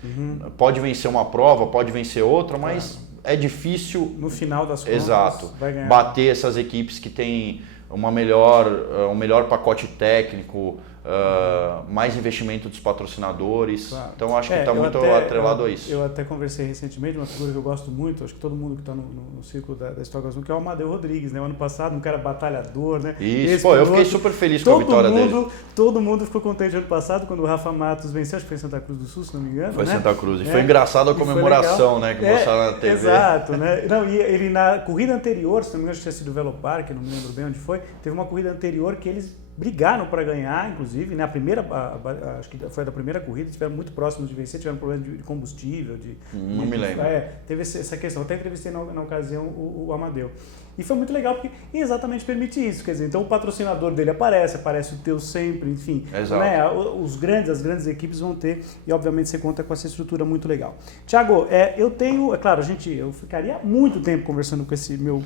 Pode vencer uma prova, pode vencer outra, mas é difícil... No final das contas, exato, vai ganhar. Bater essas equipes que têm um melhor pacote técnico, mais investimento dos patrocinadores. Claro. Então acho que está muito atrelado a isso. Eu até conversei recentemente, uma figura que eu gosto muito, acho que todo mundo que está no círculo da Stock Azul, que é o Amadeu Rodrigues, né? O ano passado, um cara batalhador, né? Isso, eu fiquei super feliz com a vitória dele. Todo mundo ficou contente ano passado quando o Rafa Matos venceu, acho que foi em Santa Cruz do Sul, se não me engano. Foi né? Santa Cruz. E foi engraçado a comemoração, né? Que mostraram na TV. Exato, né? Não, e ele na corrida anterior, se não me engano, acho que tinha sido o Velo Park, não me lembro bem onde foi, teve uma corrida anterior que eles brigaram para ganhar, inclusive, né? Acho que foi da primeira corrida, estiveram muito próximos de vencer, tiveram problema de combustível. Não me lembro. Teve essa questão, até entrevistei na ocasião o Amadeu. E foi muito legal porque exatamente permite isso, quer dizer, então o patrocinador dele aparece o teu sempre, enfim. Né? As grandes equipes vão ter e obviamente você conta com essa estrutura muito legal. Tiago, eu tenho, é claro, eu ficaria muito tempo conversando com esse meu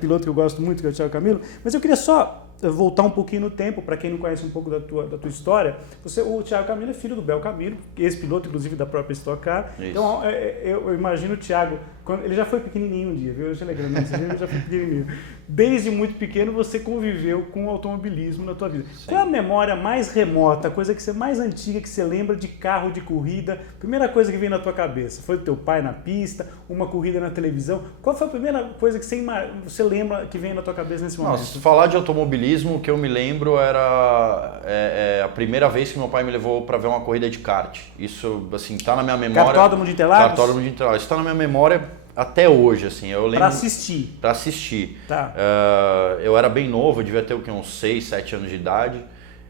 piloto que eu gosto muito, que é o Thiago Camilo, mas eu queria só voltar um pouquinho no tempo, para quem não conhece um pouco da tua história. O Thiago Camilo é filho do Bel Camilo, ex-piloto, inclusive, da própria Stock Car. Isso. Então, eu imagino o Thiago, ele já foi pequenininho um dia, viu? Eu achei legal, ele já foi pequenininho. Desde muito pequeno, você conviveu com o automobilismo na tua vida. Sim. Qual é a memória mais remota, a coisa que você mais antiga, que você lembra de carro de corrida? Primeira coisa que vem na tua cabeça? Foi o teu pai na pista, uma corrida na televisão? Qual foi a primeira coisa que você lembra que vem na tua cabeça nesse momento? Se falar de automobilismo, o que eu me lembro era a primeira vez que meu pai me levou para ver uma corrida de kart. Isso, assim, tá na minha memória. Cartódromo de Interlagos? Cartódromo de Interlagos. Isso tá na minha memória até hoje, assim. Eu lembro... Para assistir. Tá. Eu era bem novo, eu devia ter uns 6, 7 anos de idade.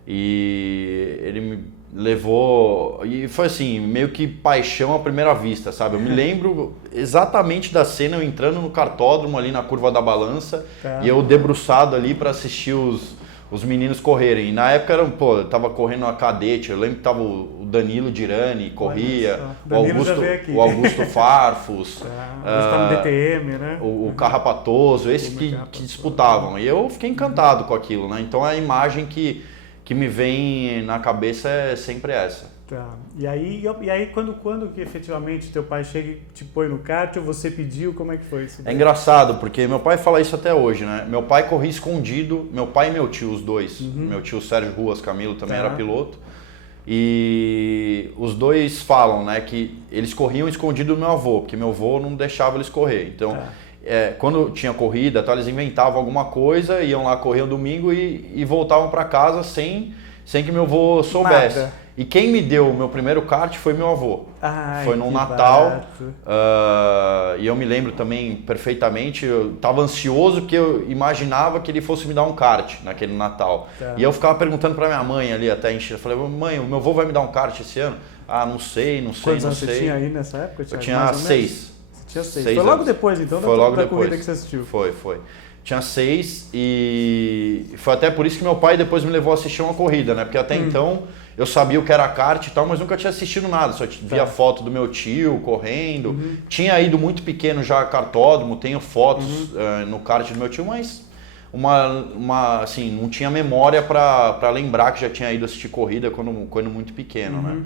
E ele me levou... E foi assim, meio que paixão à primeira vista, sabe? Eu me lembro exatamente da cena, eu entrando no cartódromo ali na curva da balança. Tá. E eu debruçado ali para assistir os meninos correrem. E na época eu tava correndo a cadete, eu lembro que tava o Danilo Dirani, corria, o Augusto Farfus, no DTM, né? o Carrapatoso, esses que disputavam. E eu fiquei encantado com aquilo, né? Então a imagem que me vem na cabeça é sempre essa. Tá. E aí quando que efetivamente teu pai chega e te põe no kart ou você pediu, como é que foi isso? É engraçado, porque meu pai fala isso até hoje, né? Meu pai corria escondido, meu pai e meu tio, os dois. Meu tio Sérgio Ruas Camilo também era piloto. E os dois falam, né, que eles corriam escondido do meu avô, porque meu avô não deixava eles correr. Então, quando tinha corrida, eles inventavam alguma coisa, iam lá correr no domingo e voltavam para casa sem que meu avô soubesse. Nada. E quem me deu o meu primeiro kart foi meu avô. Foi num Natal. E eu me lembro também perfeitamente, eu estava ansioso porque eu imaginava que ele fosse me dar um kart naquele Natal. Tá. E eu ficava perguntando para minha mãe ali até encher. Eu falei, mãe, o meu avô vai me dar um kart esse ano? Não sei. Quantos anos você tinha aí nessa época? Eu tinha 6. Você tinha 6. Foi logo depois então da corrida que você assistiu? Foi. Tinha 6 e foi até por isso que meu pai depois me levou a assistir uma corrida, né? Porque até então eu sabia o que era kart e tal, mas nunca tinha assistido nada. Só via foto do meu tio correndo. Tinha ido muito pequeno já a cartódromo, tenho fotos no kart do meu tio, mas assim, não tinha memória para lembrar que já tinha ido assistir corrida quando muito pequeno, né?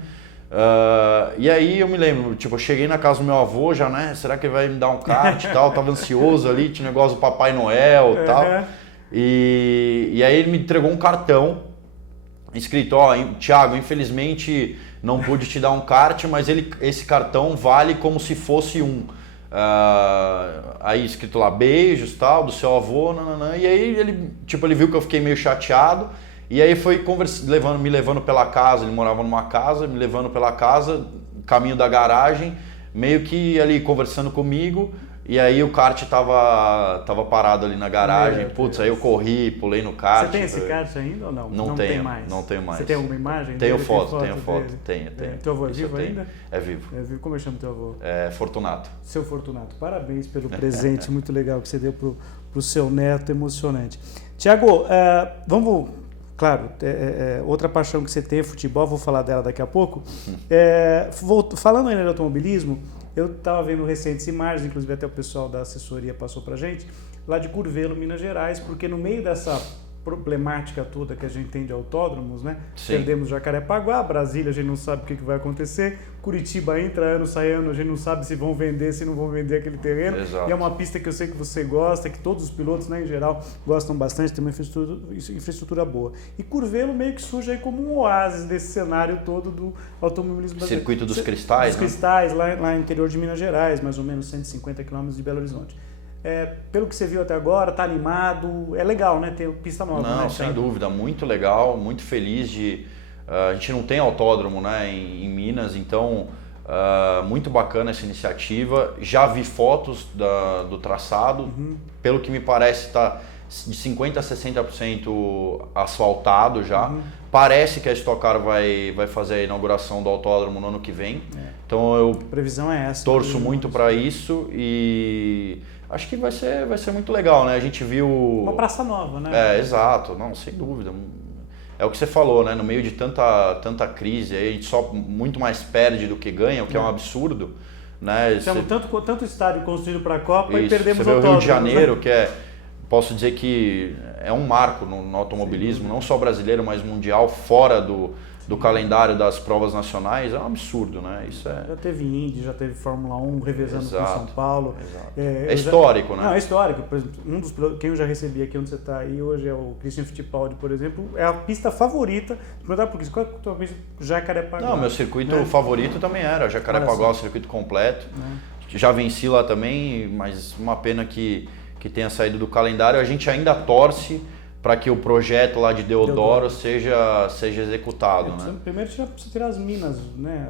E aí eu me lembro, eu cheguei na casa do meu avô já, né? Será que ele vai me dar um kart e tal? Tava ansioso ali, tinha negócio do Papai Noel e tal. E aí ele me entregou um cartão escrito, Thiago, infelizmente não pude te dar um kart, mas esse cartão vale como se fosse um. Aí escrito lá, beijos, tal, do seu avô, nananã. E aí ele viu que eu fiquei meio chateado. E aí foi me levando pela casa, ele morava numa casa, me levando pela casa, caminho da garagem, meio que ali conversando comigo, e aí o kart tava parado ali na garagem. Aí eu corri, pulei no kart. Você tem esse kart ainda ou não? Não tenho mais. Você tem alguma imagem? Tenho foto. Tenho. Teu avô é vivo ainda? É vivo. Como chama teu avô? Fortunato. Seu Fortunato, parabéns pelo presente muito legal que você deu pro seu neto, emocionante. Tiago, vamos claro, outra paixão que você tem é futebol, vou falar dela daqui a pouco. Falando ainda de automobilismo, eu estava vendo recentes imagens, inclusive até o pessoal da assessoria passou para a gente, lá de Curvelo, Minas Gerais, porque no meio dessa problemática toda que a gente tem de autódromos, né? Sim. Perdemos Jacarepaguá, Brasília a gente não sabe o que vai acontecer, Curitiba entra ano, sai ano, a gente não sabe se vão vender, se não vão vender aquele terreno. Exato. E é uma pista que eu sei que você gosta, que todos os pilotos, né, em geral, gostam bastante, tem uma infraestrutura boa. E Curvelo meio que surge aí como um oásis desse cenário todo do automobilismo brasileiro. Circuito dos Cristais, Dos Cristais, lá no interior de Minas Gerais, mais ou menos 150 quilômetros de Belo Horizonte. Pelo que você viu até agora, tá animado, é legal, né? Ter pista nova. Não, né, sem dúvida, muito legal, muito feliz de... a gente não tem autódromo, né, em Minas, então muito bacana essa iniciativa. Já vi fotos do traçado, pelo que me parece está de 50% a 60% asfaltado já. Parece que a Stock Car vai fazer a inauguração do autódromo no ano que vem. Então eu a previsão é essa. Torço muito para isso e acho que vai ser muito legal, né? A gente viu... Uma praça nova, né? Exato. Não, sem dúvida. É o que você falou, né? No meio de tanta crise, aí a gente só muito mais perde do que ganha, o que é um absurdo. Né? Temos tanto estádio construído para a Copa Isso, e perdemos o autódromo. Rio de Janeiro, que posso dizer que é um marco no automobilismo, não só brasileiro, mas mundial, fora do calendário das provas nacionais, é um absurdo, né? Isso Já teve Indy, já teve Fórmula 1 revezando com São Paulo. É histórico, né? Não, é histórico. Por exemplo, quem eu já recebi aqui onde você está aí hoje é o Christian Fittipaldi, por exemplo, é a pista favorita. Perguntar por isso, qual é a tua pista? Jacarepaguá. Não, meu circuito favorito também era Jacarepaguá, o circuito completo. Já venci lá também, mas uma pena que tenha saído do calendário. A gente ainda torce para que o projeto lá de Deodoro seja executado. Né? Primeiro precisa tirar as minas, né?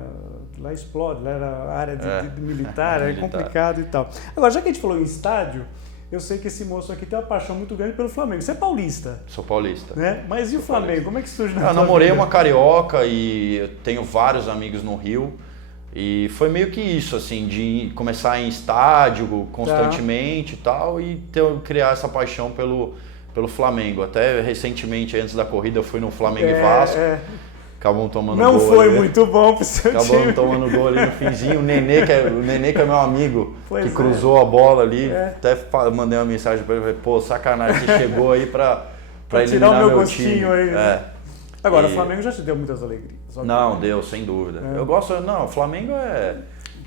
Lá explode, lá era a área de militar, é complicado e tal. Agora, já que a gente falou em estádio, eu sei que esse moço aqui tem uma paixão muito grande pelo Flamengo. Você é paulista? Sou paulista. Né? Mas e o Flamengo? Como é que surge na Eu namorei uma carioca e eu tenho vários amigos no Rio. E foi meio que isso, assim, de começar em estádio constantemente e tal, e criar essa paixão pelo Flamengo. Até recentemente, antes da corrida, eu fui no Flamengo e Vasco. Acabamos tomando gol. Não foi ali, muito bom pro seu time. Acabamos tomando gol ali no finzinho. O Nenê, que é meu amigo, que cruzou a bola ali. Até mandei uma mensagem para ele, falei, pô, sacanagem, você chegou aí pra eliminar tirar o meu gostinho time. Aí, né? Agora, o Flamengo já te deu muitas alegrias. Não, deu, sem dúvida. Eu gosto... Não, o Flamengo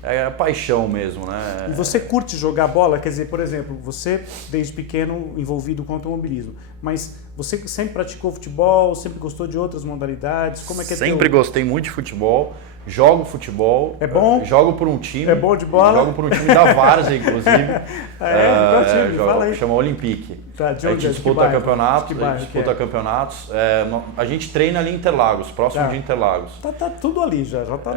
é paixão mesmo, né? E você curte jogar bola? Quer dizer, por exemplo, você desde pequeno envolvido com automobilismo, mas você sempre praticou futebol, sempre gostou de outras modalidades? Como é que Sempre gostei muito de futebol, jogo futebol. É bom? Jogo por um time. É bom de bola? Jogo por um time da Várzea, inclusive. Qual time? Fala aí. Chama Olympique. Tá, a gente disputa campeonatos. A gente treina ali em Interlagos, próximo de Interlagos. Tá tudo ali já tá.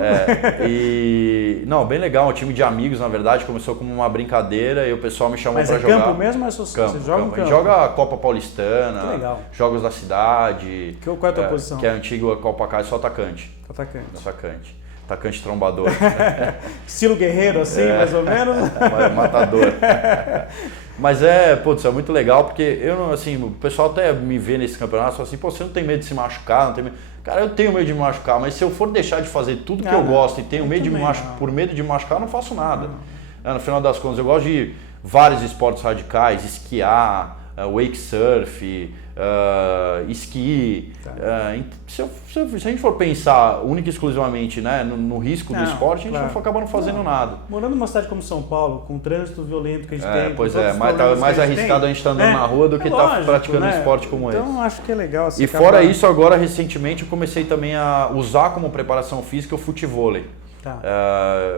Não, bem legal, um time de amigos, na verdade, começou como uma brincadeira e o pessoal me chamou para jogar. Mas é campo mesmo? Você joga no campo? A gente joga a Copa Paulistana, que legal. Jogos da cidade. Qual é a tua posição? Que é a antiga Copa Cai, só atacante. Atacante trombador. Estilo guerreiro, assim, mais ou menos? Matador. Mas é muito legal, porque o pessoal até me vê nesse campeonato e fala assim, pô, você não tem medo de se machucar, não tem medo. Cara, eu tenho medo de me machucar, mas se eu for deixar de fazer tudo que eu gosto e tenho medo de me machucar, por medo de me machucar, eu não faço nada. No final das contas, eu gosto de vários esportes radicais, esquiar, wake surf, esqui. Se a gente for pensar única e exclusivamente, né, no risco do esporte, a gente não acaba não fazendo nada. Morando numa cidade como São Paulo, com o trânsito violento que a gente tem... Pois mais arriscado a gente estar andando na rua do que estar praticando um esporte como esse. Então acho que é legal. E fora isso, agora recentemente eu comecei também a usar como preparação física o futevôlei.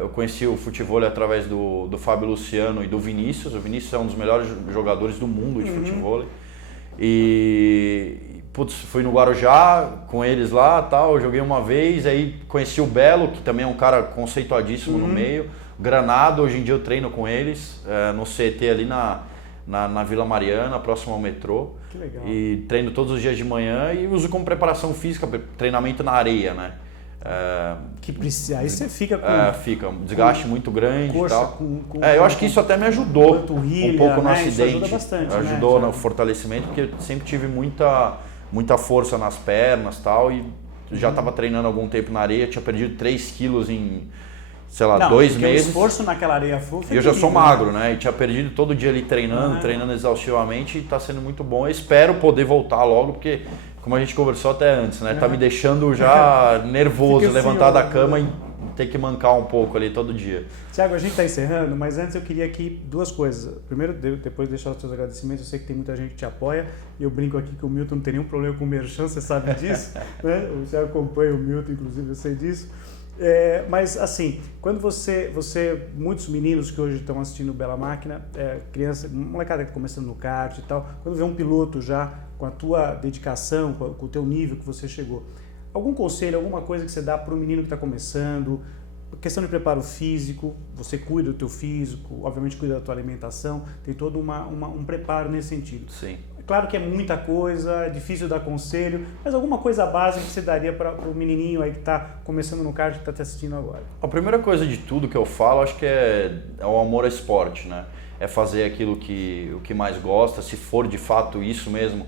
Eu conheci o futevôlei através do Fábio Luciano e do Vinícius. O Vinícius é um dos melhores jogadores do mundo de futevôlei. E fui no Guarujá com eles lá, tal, joguei uma vez, aí conheci o Belo, que também é um cara conceituadíssimo no meio. Granado, hoje em dia eu treino com eles, no CT ali na Vila Mariana, próximo ao metrô. Que legal. E treino todos os dias de manhã e uso como preparação física, treinamento na areia, né? Que precisa. Aí você fica com... fica um desgaste muito grande coxa, e tal. Eu acho que isso até me ajudou um pouco no acidente. Isso ajuda bastante, ajudou no fortalecimento, porque eu sempre tive muita muita força nas pernas e tal, e já estava treinando há algum tempo na areia, tinha perdido 3 quilos em, sei lá, 2 meses. O esforço naquela areia fofa. E eu já sou magro, né? E tinha perdido todo dia ali treinando exaustivamente, e está sendo muito bom. Eu espero poder voltar logo, porque, como a gente conversou até antes, né? Tá me deixando já nervoso, levantar da cama e ter que mancar um pouco ali todo dia. Tiago, a gente está encerrando, mas antes eu queria aqui 2 coisas. Primeiro, depois deixar os seus agradecimentos. Eu sei que tem muita gente que te apoia, e eu brinco aqui que o Milton não tem nenhum problema com o merchan, você sabe disso, né? O Tiago acompanha o Milton, inclusive, eu sei disso. Mas assim, quando muitos meninos que hoje estão assistindo o Bela Máquina, criança, molecada que está começando no kart e tal, quando vê um piloto já com a tua dedicação, com o teu nível que você chegou, algum conselho, alguma coisa que você dá para o menino que está começando, questão de preparo físico, você cuida do teu físico, obviamente cuida da tua alimentação, tem todo um preparo nesse sentido. Sim. Claro que é muita coisa, é difícil dar conselho, mas alguma coisa básica que você daria para o menininho aí que está começando no kart, que está te assistindo agora? A primeira coisa de tudo que eu falo, acho que é o amor ao esporte, né? É fazer aquilo o que mais gosta, se for de fato isso mesmo.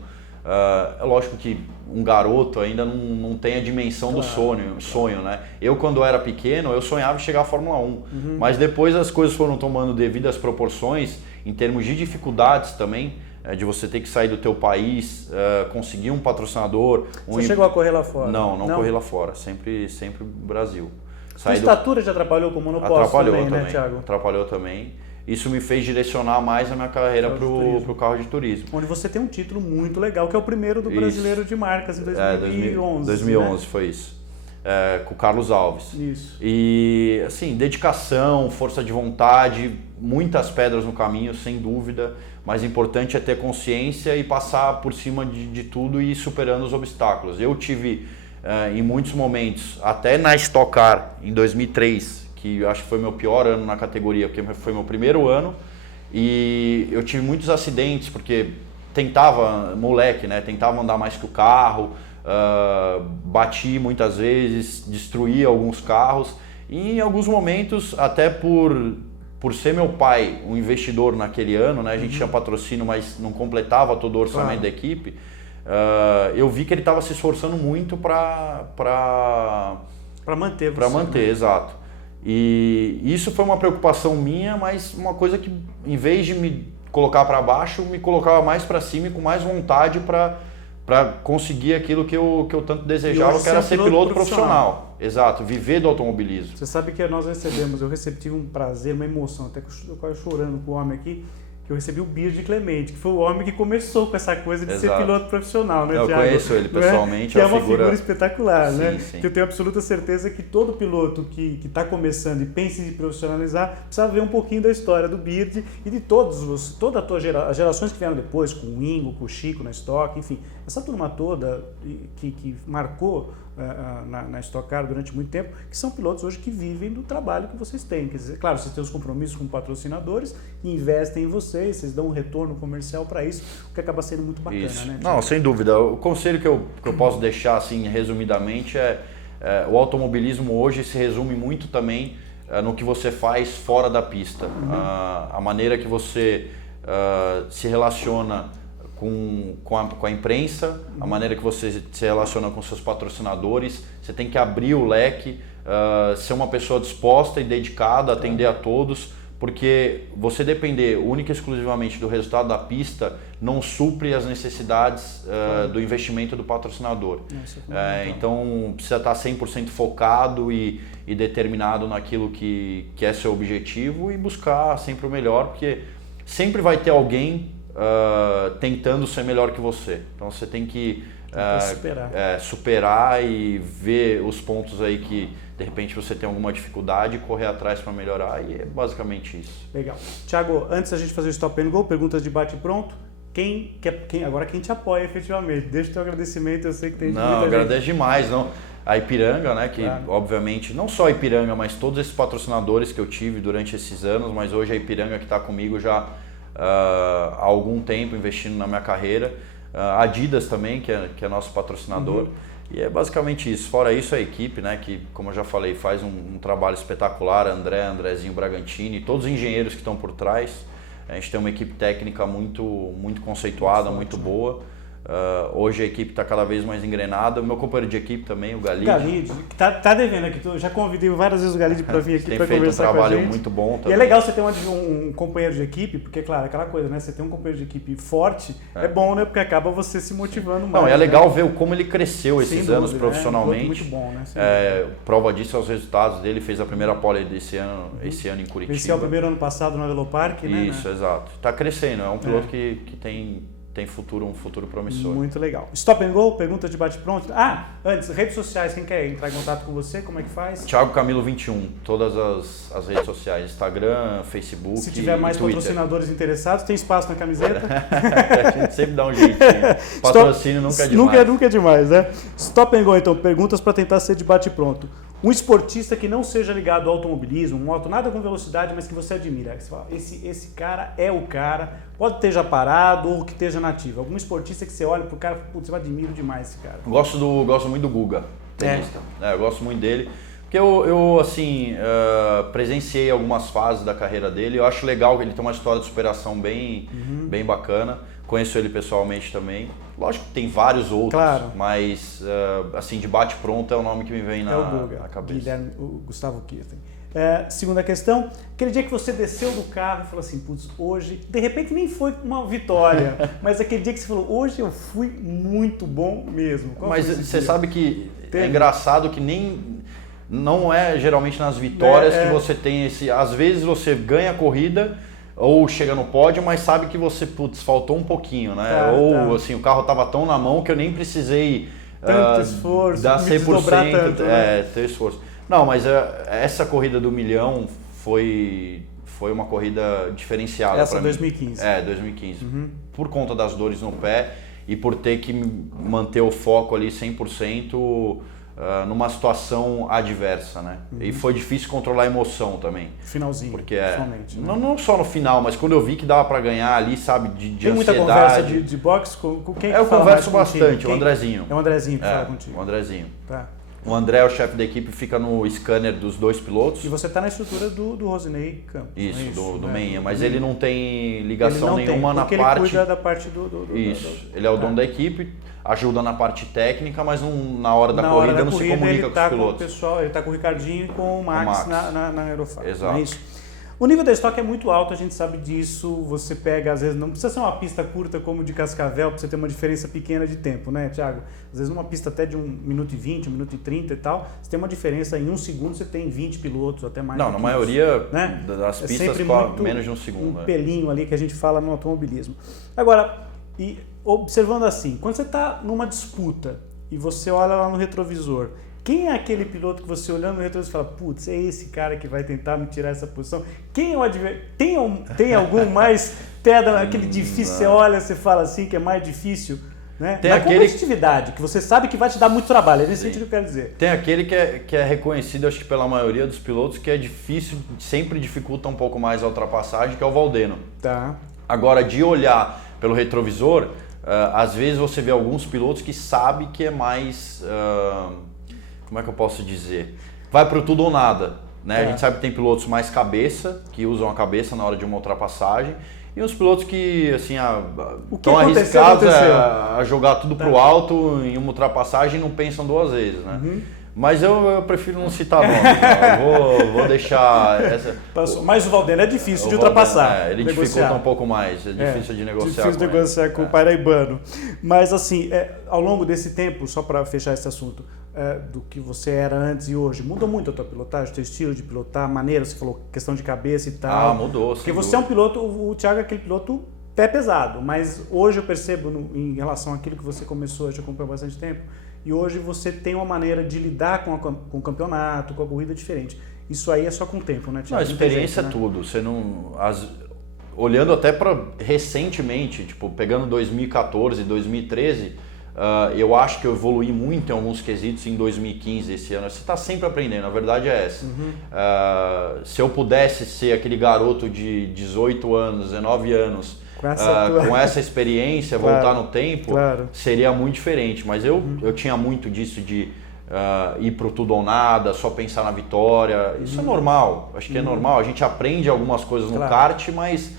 É lógico que um garoto ainda não tem a dimensão do sonho, né? Eu, quando era pequeno, eu sonhava em chegar à Fórmula 1, mas depois as coisas foram tomando devidas proporções, em termos de dificuldades também, de você ter que sair do teu país, conseguir um patrocinador. Você chegou a correr lá fora? Não corri lá fora, sempre Brasil. A estatura já atrapalhou com o monopólio também, né, Thiago? Atrapalhou também. Isso me fez direcionar mais a minha carreira para o carro de turismo. Onde você tem um título muito legal, que é o primeiro do Brasileiro de Marcas em 2011. 2011, né? foi isso. Com o Carlos Alves. Isso. E, assim, dedicação, força de vontade, muitas pedras no caminho, sem dúvida. Mas importante é ter consciência e passar por cima de tudo e ir superando os obstáculos. Eu tive, em muitos momentos, até na Stock Car, em 2003, que eu acho que foi meu pior ano na categoria, porque foi meu primeiro ano, e eu tive muitos acidentes, porque moleque, né, tentava andar mais que o carro, bati muitas vezes, destruí alguns carros, e em alguns momentos, até por ser meu pai um investidor naquele ano, né, a gente tinha patrocínio, mas não completava todo o orçamento da equipe, eu vi que ele estava se esforçando muito para manter você. Para manter, né? Exato. E isso foi uma preocupação minha, mas uma coisa que, em vez de me colocar para baixo, me colocava mais para cima e com mais vontade para conseguir aquilo que eu tanto desejava, que era ser piloto profissional. Exato, viver do automobilismo. Você sabe que nós eu recebi um prazer, uma emoção, até que eu quase chorando com o homem aqui, que eu recebi o Bird Clemente, que foi o homem que começou com essa coisa de ser piloto profissional, né, Thiago? Eu conheço ele pessoalmente. Que é uma figura espetacular, sim, né? Sim. Que eu tenho absoluta certeza que todo piloto que está começando e pensa em se profissionalizar precisa ver um pouquinho da história do Bird e de toda a tua as gerações que vieram depois, com o Ingo, com o Chico na Stock, enfim, essa turma toda que marcou na Stock Car durante muito tempo, que são pilotos hoje que vivem do trabalho que vocês têm. Quer dizer, claro, vocês têm os compromissos com patrocinadores, investem em vocês dão um retorno comercial para isso, o que acaba sendo muito bacana, isso. Né? Não, sem dúvida. O conselho que eu posso deixar, assim, resumidamente, o automobilismo hoje se resume muito também no que você faz fora da pista. A maneira que você se relaciona com a imprensa, a maneira que você se relaciona com seus patrocinadores, você tem que abrir o leque, ser uma pessoa disposta e dedicada a atender a todos, porque você depender única e exclusivamente do resultado da pista não supre as necessidades do investimento do patrocinador. Então precisa estar 100% focado e determinado naquilo que é seu objetivo e buscar sempre o melhor, porque sempre vai ter alguém tentando ser melhor que você. Então você tem que superar e ver os pontos aí que de repente você tem alguma dificuldade, correr atrás para melhorar, e é basicamente isso. Legal. Thiago, antes da gente fazer o Stop and Go, perguntas de bate pronto, agora quem te apoia efetivamente? Deixa o teu agradecimento, eu sei que tem muita gente. Não, agradeço demais. Não. A Ipiranga, né, que obviamente, não só a Ipiranga, mas todos esses patrocinadores que eu tive durante esses anos, mas hoje a Ipiranga que está comigo já há algum tempo investindo na minha carreira, a Adidas também, que é nosso patrocinador, e é basicamente isso. Fora isso, a equipe, né, que, como eu já falei, faz um trabalho espetacular, Andrezinho Bragantini, todos os engenheiros que estão por trás. A gente tem uma equipe técnica muito conceituada, muito boa. Hoje a equipe está cada vez mais engrenada. O meu companheiro de equipe também, o Galide. Galide, que tá devendo aqui. Eu já convidei várias vezes o Galide para vir aqui para conversar com a gente. Tem feito um trabalho muito bom também. E é legal você ter um companheiro de equipe, porque, claro, aquela coisa, né? Você ter um companheiro de equipe forte é bom, né? Porque acaba você se motivando mais. Não, é legal ver como ele cresceu esses anos profissionalmente. Muito bom, né? Prova disso é os resultados dele. Fez a primeira pole esse ano em Curitiba. Esse é o primeiro ano passado no Velopark, né? Isso, exato. Está crescendo. É um piloto que tem um futuro promissor. Muito legal. Stop and Go, pergunta de bate-pronto. Antes, redes sociais, quem quer entrar em contato com você, como é que faz? Thiago Camilo 21, todas as redes sociais, Instagram, Facebook, se tiver mais patrocinadores interessados, tem espaço na camiseta? A gente sempre dá um jeitinho. Patrocínio nunca é demais. Nunca é demais, né? Stop and Go, então, perguntas para tentar ser de bate-pronto. Um esportista que não seja ligado ao automobilismo, moto, nada com velocidade, mas que você admira. Você fala, esse cara é o cara, pode ter já parado ou que esteja nativo. Algum esportista que você olha pro cara e fala, putz, eu admiro demais esse cara. Gosto muito do Guga, tenista. Eu gosto muito dele. Porque eu presenciei algumas fases da carreira dele. Eu acho legal que ele tem uma história de superação bem bacana. Conheço ele pessoalmente também. Lógico que tem vários outros, mas assim, de bate-pronto é o nome que me vem na cabeça. O Gustavo Kirten. Segunda questão, aquele dia que você desceu do carro e falou assim, putz, hoje, de repente nem foi uma vitória, mas aquele dia que você falou, hoje eu fui muito bom mesmo. Mas você sabe que é engraçado que não é geralmente nas vitórias que você tem esse... Às vezes você ganha a corrida ou chega no pódio, mas sabe que você, faltou um pouquinho, né? Assim, o carro estava tão na mão que eu nem precisei tanto esforço, dar 100%, tanto, né? ter esforço. Não, mas essa corrida do milhão foi uma corrida diferenciada. Essa 2015. 2015. Por conta das dores no pé e por ter que manter o foco ali 100%, numa situação adversa, né? E foi difícil controlar a emoção também. Finalzinho, porque principalmente. Né? Não só no final, mas quando eu vi que dava para ganhar ali, sabe, de Tem ansiedade. Tem muita conversa de boxe com quem eu converso bastante, o Andrezinho. É o Andrezinho que fala contigo. O Andrezinho. Tá. O André, o chefe da equipe, fica no scanner dos dois pilotos. E você está na estrutura do Rosinei Campos. Isso, do Meinha, mas ele não tem ligação nenhuma na parte... Ele cuida da parte do Isso, ele é o dono da equipe, ajuda na parte técnica, mas na hora da corrida não se comunica com os pilotos. Com o pessoal, ele está com o Ricardinho e com o Max. Na Aerofar. Exato. É isso. O nível da estoque é muito alto, a gente sabe disso. Você pega, às vezes, não precisa ser uma pista curta como de Cascavel, para você ter uma diferença pequena de tempo, né, Thiago? Às vezes, numa pista até de 1 minuto e 20, 1 minuto e 30 e tal, você tem uma diferença em 1 segundo, você tem 20 pilotos, até mais. Não, na maioria das pistas, menos de 1 segundo. Um pelinho ali que a gente fala no automobilismo. Agora, e observando assim, quando você está numa disputa e você olha lá no retrovisor, quem é aquele piloto que você olhando no retrovisor fala, putz, é esse cara que vai tentar me tirar essa posição? Quem é o adversário? Tem algum mais pedra, aquele difícil, você olha, você fala assim, que é mais difícil? Né? Tem aquele competitividade, que você sabe que vai te dar muito trabalho, é nesse sentido que eu quero dizer. Tem aquele que é reconhecido, acho que pela maioria dos pilotos, que é difícil, sempre dificulta um pouco mais a ultrapassagem, que é o Valdeno. Tá. Agora, de olhar pelo retrovisor, às vezes você vê alguns pilotos que sabem que é mais... como é que eu posso dizer? Vai pro tudo ou nada, né? A gente sabe que tem pilotos mais cabeça, que usam a cabeça na hora de uma ultrapassagem, e uns pilotos que, assim, estão arriscados a jogar tudo pro alto em uma ultrapassagem e não pensam 2 vezes, né? Mas eu prefiro não citar nomes, né? Vou deixar essa... Mas o Valdeno é difícil de ultrapassar. Ele dificulta um pouco mais, é difícil de negociar difícil de negociar com o paraibano. Mas assim, ao longo desse tempo, só para fechar esse assunto, do que você era antes e hoje, mudou muito a tua pilotagem, o teu estilo de pilotar, a maneira, você falou, questão de cabeça e tal. Mudou, porque você é um piloto, o Thiago é aquele piloto pé pesado, mas hoje eu percebo, em relação àquilo que você começou, eu te acompanho há bastante tempo, e hoje você tem uma maneira de lidar com o campeonato, com a corrida diferente. Isso aí é só com o tempo, né, Thiago? Não, a experiência é tudo. Você não... Olhando até para recentemente, tipo, pegando 2014, 2013, eu acho que eu evoluí muito em alguns quesitos em 2015, esse ano. Você está sempre aprendendo, a verdade é essa. Se eu pudesse ser aquele garoto de 18 anos, 19 anos, com essa experiência, voltar no tempo, seria muito diferente. Mas eu tinha muito disso de ir pro tudo ou nada, só pensar na vitória. Isso é normal, acho que é normal. A gente aprende algumas coisas no kart, mas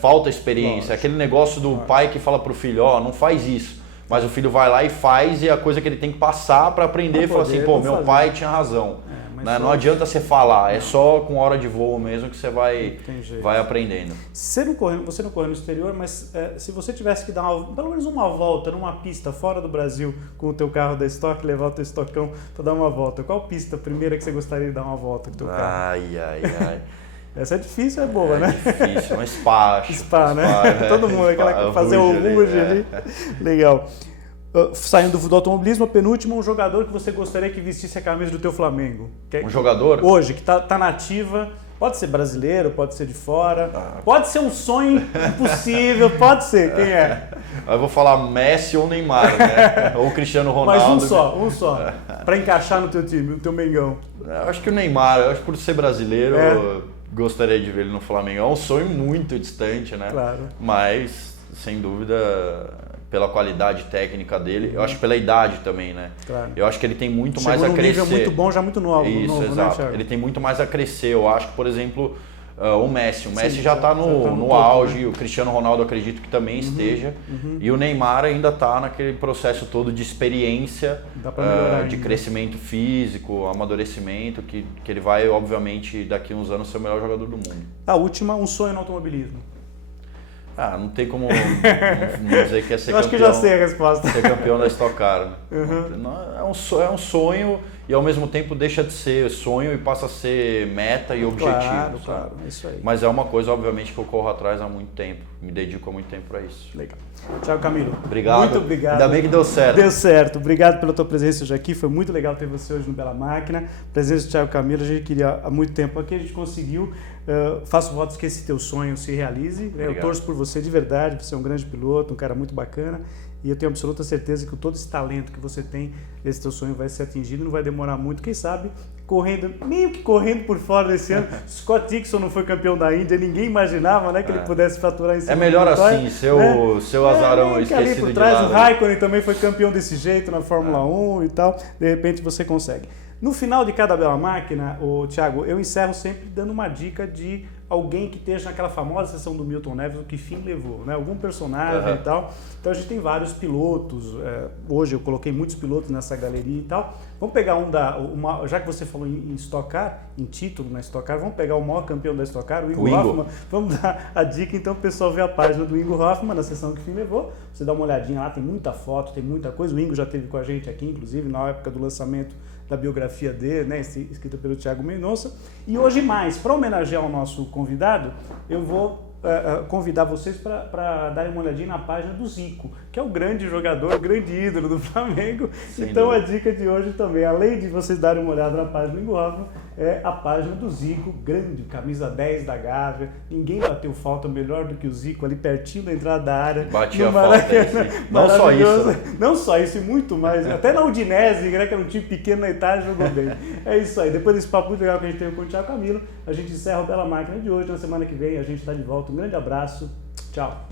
falta experiência. Aquele negócio do pai que fala pro filho, não faz isso. Mas o filho vai lá e faz, e a coisa que ele tem que passar para aprender, e falar assim, pô, meu pai tinha razão. Né? Não adianta você falar, é só com hora de voo mesmo que você vai aprendendo. Você não correu no exterior, mas se você tivesse que dar pelo menos uma volta numa pista fora do Brasil com o teu carro da Stock, levar o teu estocão para dar uma volta, qual pista primeira que você gostaria de dar uma volta com o teu carro? Ai. Essa é difícil, é boa, né? É difícil, mas Spa, né? Todo mundo, aquela fazer o Rouge ali. Legal. Saindo do automobilismo, a penúltima, um jogador que você gostaria que vestisse a camisa do teu Flamengo. Um jogador? Hoje, que tá na ativa, pode ser brasileiro, pode ser de fora, pode ser um sonho impossível, pode ser, quem é? Eu vou falar Messi ou Neymar, né? Ou Cristiano Ronaldo. Mas um só, para encaixar no teu time, no teu Mengão. Eu acho que o Neymar, eu acho que por ser brasileiro, eu gostaria de ver ele no Flamengo. É um sonho muito distante, né? Claro. Mas, sem dúvida, pela qualidade técnica dele, eu acho que pela idade também, né? Claro. Eu acho que ele tem muito mais a crescer. Chegou num nível muito bom, já muito novo. Isso, exato. Né, ele tem muito mais a crescer. Eu acho que, por exemplo, o Messi. O Messi já está no topo, auge, né? O Cristiano Ronaldo acredito que também esteja. E o Neymar ainda está naquele processo todo de experiência, de crescimento físico, amadurecimento, que ele vai, obviamente, daqui a uns anos ser o melhor jogador do mundo. A última, um sonho no automobilismo. Não tem como não dizer que é ser campeão. Eu acho que já sei a resposta. Ser campeão da Stock Car. É um sonho e ao mesmo tempo deixa de ser sonho e passa a ser meta e objetivo. Claro, isso aí. Mas é uma coisa, obviamente, que eu corro atrás há muito tempo. Me dedico há muito tempo para isso. Legal. Thiago Camilo. Obrigado. Muito obrigado. Ainda bem que deu certo. Deu certo. Obrigado pela tua presença hoje aqui. Foi muito legal ter você hoje no Bela Máquina. Presença do Thiago Camilo, a gente queria há muito tempo aqui, a gente conseguiu. Faço votos que esse teu sonho se realize. Eu torço por você de verdade, você é um grande piloto, um cara muito bacana. E eu tenho absoluta certeza que todo esse talento que você tem, esse teu sonho vai ser atingido, não vai demorar muito. Quem sabe, meio que correndo por fora desse ano. Scott Dixon não foi campeão da Índia, ninguém imaginava, né, que ele pudesse faturar em cima. É melhor assim, seu azarão esquecido ali por de trás, lado. O Raikkonen também foi campeão desse jeito na Fórmula 1 e tal. De repente você consegue. No final de cada Bela Máquina, Thiago, eu encerro sempre dando uma dica de alguém que esteja naquela famosa sessão do Milton Neves, o que fim levou, né? Algum personagem e tal. Então a gente tem vários pilotos, hoje eu coloquei muitos pilotos nessa galeria e tal. Vamos pegar já que você falou em Stock Car, em título na Stock Car, vamos pegar o maior campeão da Stock Car, o Ingo Hoffmann. Vamos dar a dica então pro pessoal ver a página do Ingo Hoffmann na sessão que fim levou. Você dá uma olhadinha lá, tem muita foto, tem muita coisa. O Ingo já esteve com a gente aqui, inclusive, na época do lançamento da biografia dele, né, escrita pelo Thiago Mendonça. E hoje mais, para homenagear o nosso convidado, eu vou convidar vocês para darem uma olhadinha na página do Zico, que é o grande jogador, o grande ídolo do Flamengo. Então a dica de hoje também, além de vocês darem uma olhada na página do Ingo Hoffmann, é a página do Zico, grande, camisa 10 da Gávea. Ninguém bateu falta melhor do que o Zico, ali pertinho da entrada da área. Batia a falta, não só isso. Né? Não só isso, e muito mais. Até na Udinese, né, que era um time pequeno na Itália, jogou bem. É isso aí. Depois desse papo muito legal que a gente teve com o Thiago Camilo, a gente encerra o Bela Máquina de hoje. Na semana que vem a gente está de volta. Um grande abraço. Tchau.